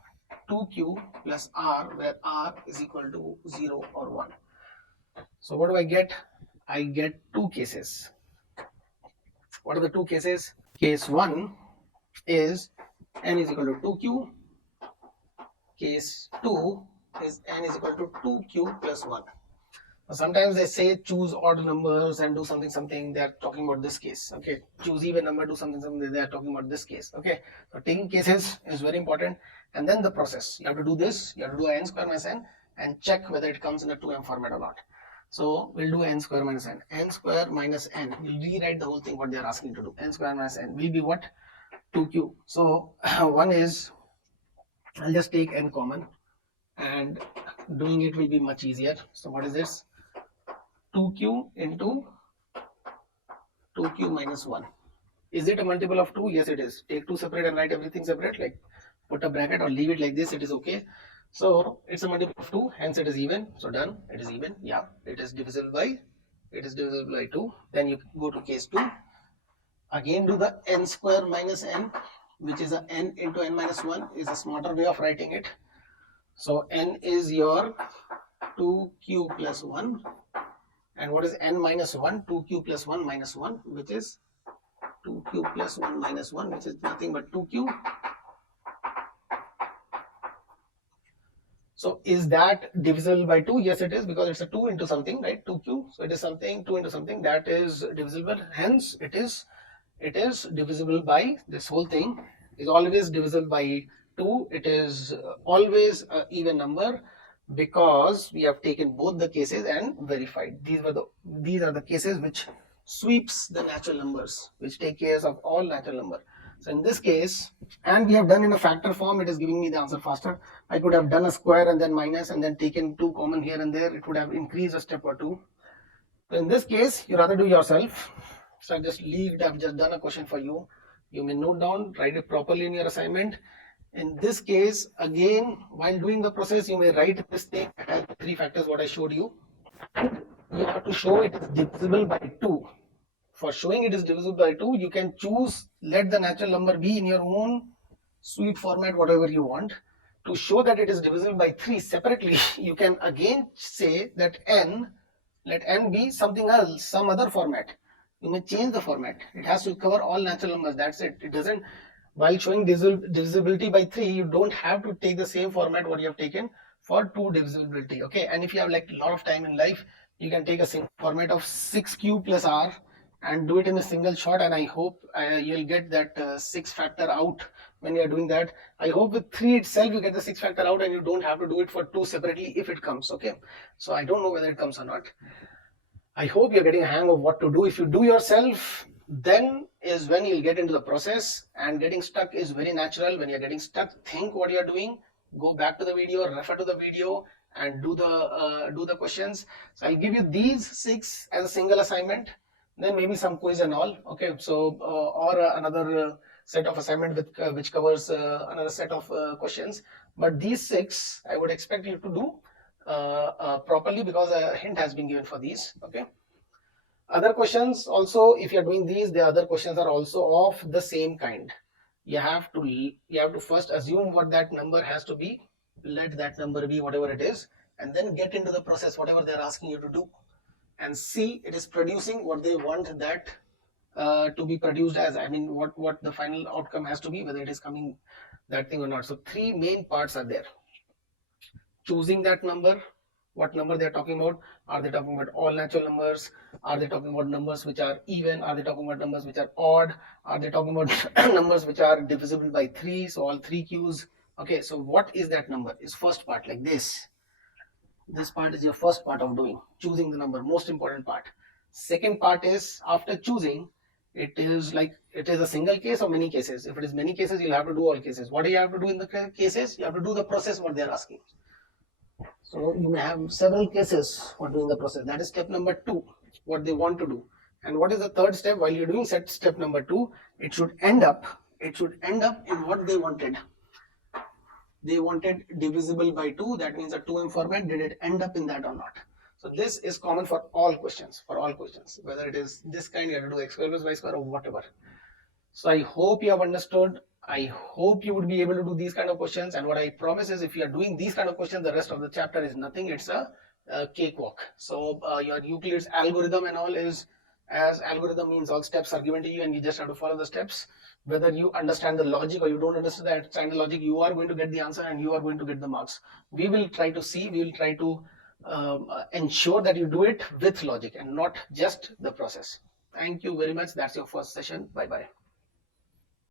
2q plus r, where r is equal to 0 or 1. So what do I get? I get 2 cases. What are the 2 cases? Case 1 is n is equal to 2q. Case 2 is n is equal to 2q plus 1. Sometimes they say choose odd numbers and do something. They are talking about this case. Okay, choose even number, do something. They are talking about this case. Okay, so taking cases is very important. And then the process, you have to do this. You have to do n square minus n and check whether it comes in the 2m format or not. So we'll do n square minus n. N square minus n. We'll rewrite the whole thing what they are asking to do. N square minus n will be what? 2q. So one is, I'll just take n common, and doing it will be much easier. So what is this? 2q into 2q minus 1 Is it a multiple of 2? Yes, it is. Take 2 separate and write everything separate, like put a bracket or leave it like this, it is okay. So it's a multiple of 2, hence it is even. So done, it is even. Yeah, it is divisible by 2. Then you go to case 2. Again do the n square minus n, which is a n into n minus 1, is a smarter way of writing it. So n is your 2q plus 1. And what is n minus 1? 2q plus 1 minus 1, which is 2q plus 1 minus 1, which is nothing but 2q. So is that divisible by 2? Yes, it is, because it's a 2 into something, right? 2q. So it is something 2 into something that is divisible. Hence, it is divisible by, this whole thing is always divisible by 2. It is always an even number, because we have taken both the cases and verified. These are the cases which sweeps the natural numbers, which take care of all natural numbers. So in this case, and we have done in a factor form, it is giving me the answer faster. I could have done a square and then minus and then taken 2 common here and there. It would have increased a step or 2. So in this case, you rather do yourself. So I just I've just done a question for you. You may note down, write it properly in your assignment. In this case, again, while doing the process, you may write this thing as 3 factors what I showed you. You have to show it is divisible by 2. For showing it is divisible by 2, you can choose, let the natural number be in your own sweep format, whatever you want. To show that it is divisible by 3 separately, you can again say that let n be something else, some other format. You may change the format. It has to cover all natural numbers. That's it. It doesn't, while showing divisibility by 3, you don't have to take the same format what you have taken for 2 divisibility. Okay. And if you have like a lot of time in life, you can take a single format of 6q plus r and do it in a single shot, and I hope you'll get that 6 factor out when you're doing that. I hope with 3 itself you get the 6 factor out and you don't have to do it for 2 separately if it comes. Okay, so I don't know whether it comes or not. I hope you're getting a hang of what to do. If you do yourself, then is when you'll get into the process, and getting stuck is very natural. When you're getting stuck, think what you're doing, go back to the video, refer to the video, and do the questions. So I'll give you these 6 as a single assignment, then maybe some quiz and all. Okay, so or another set of assignment with which covers another set of questions. But these 6 I would expect you to do properly, because a hint has been given for these. Okay, other questions also, if you're doing these, the other questions are also of the same kind. You have to first assume what that number has to be, let that number be whatever it is, and then get into the process, whatever they're asking you to do, and see it is producing what they want that to be produced as. I mean, what the final outcome has to be, whether it is coming that thing or not. So 3 main parts are there. Choosing that number, what number they are talking about. Are they talking about all natural numbers? Are they talking about numbers which are even? Are they talking about numbers which are odd? Are they talking about numbers which are divisible by 3? So all 3 Q's. Okay, so what is that number? Is first part, like this. This part is your first part of doing, choosing the number, most important part. Second part is, after choosing, it is a single case or many cases. If it is many cases, you'll have to do all cases. What do you have to do in the cases? You have to do the process what they are asking. So you may have several cases for doing the process. That is step number 2, what they want to do. And what is the third step? While you're doing step number 2, it should end up in what they wanted. They wanted divisible by 2, that means a 2m format. Did it end up in that or not? So this is common for all questions, whether it is this kind, you have to do x square plus y square or whatever. So I hope you have understood. I hope you would be able to do these kind of questions, and what I promise is, if you are doing these kind of questions, the rest of the chapter is nothing. It's a cakewalk. So your Euclid's algorithm and all is, as algorithm means all steps are given to you and you just have to follow the steps. Whether you understand the logic or you don't understand the logic, you are going to get the answer and you are going to get the marks. We will try to ensure that you do it with logic and not just the process. Thank you very much. That's your first session. Bye bye.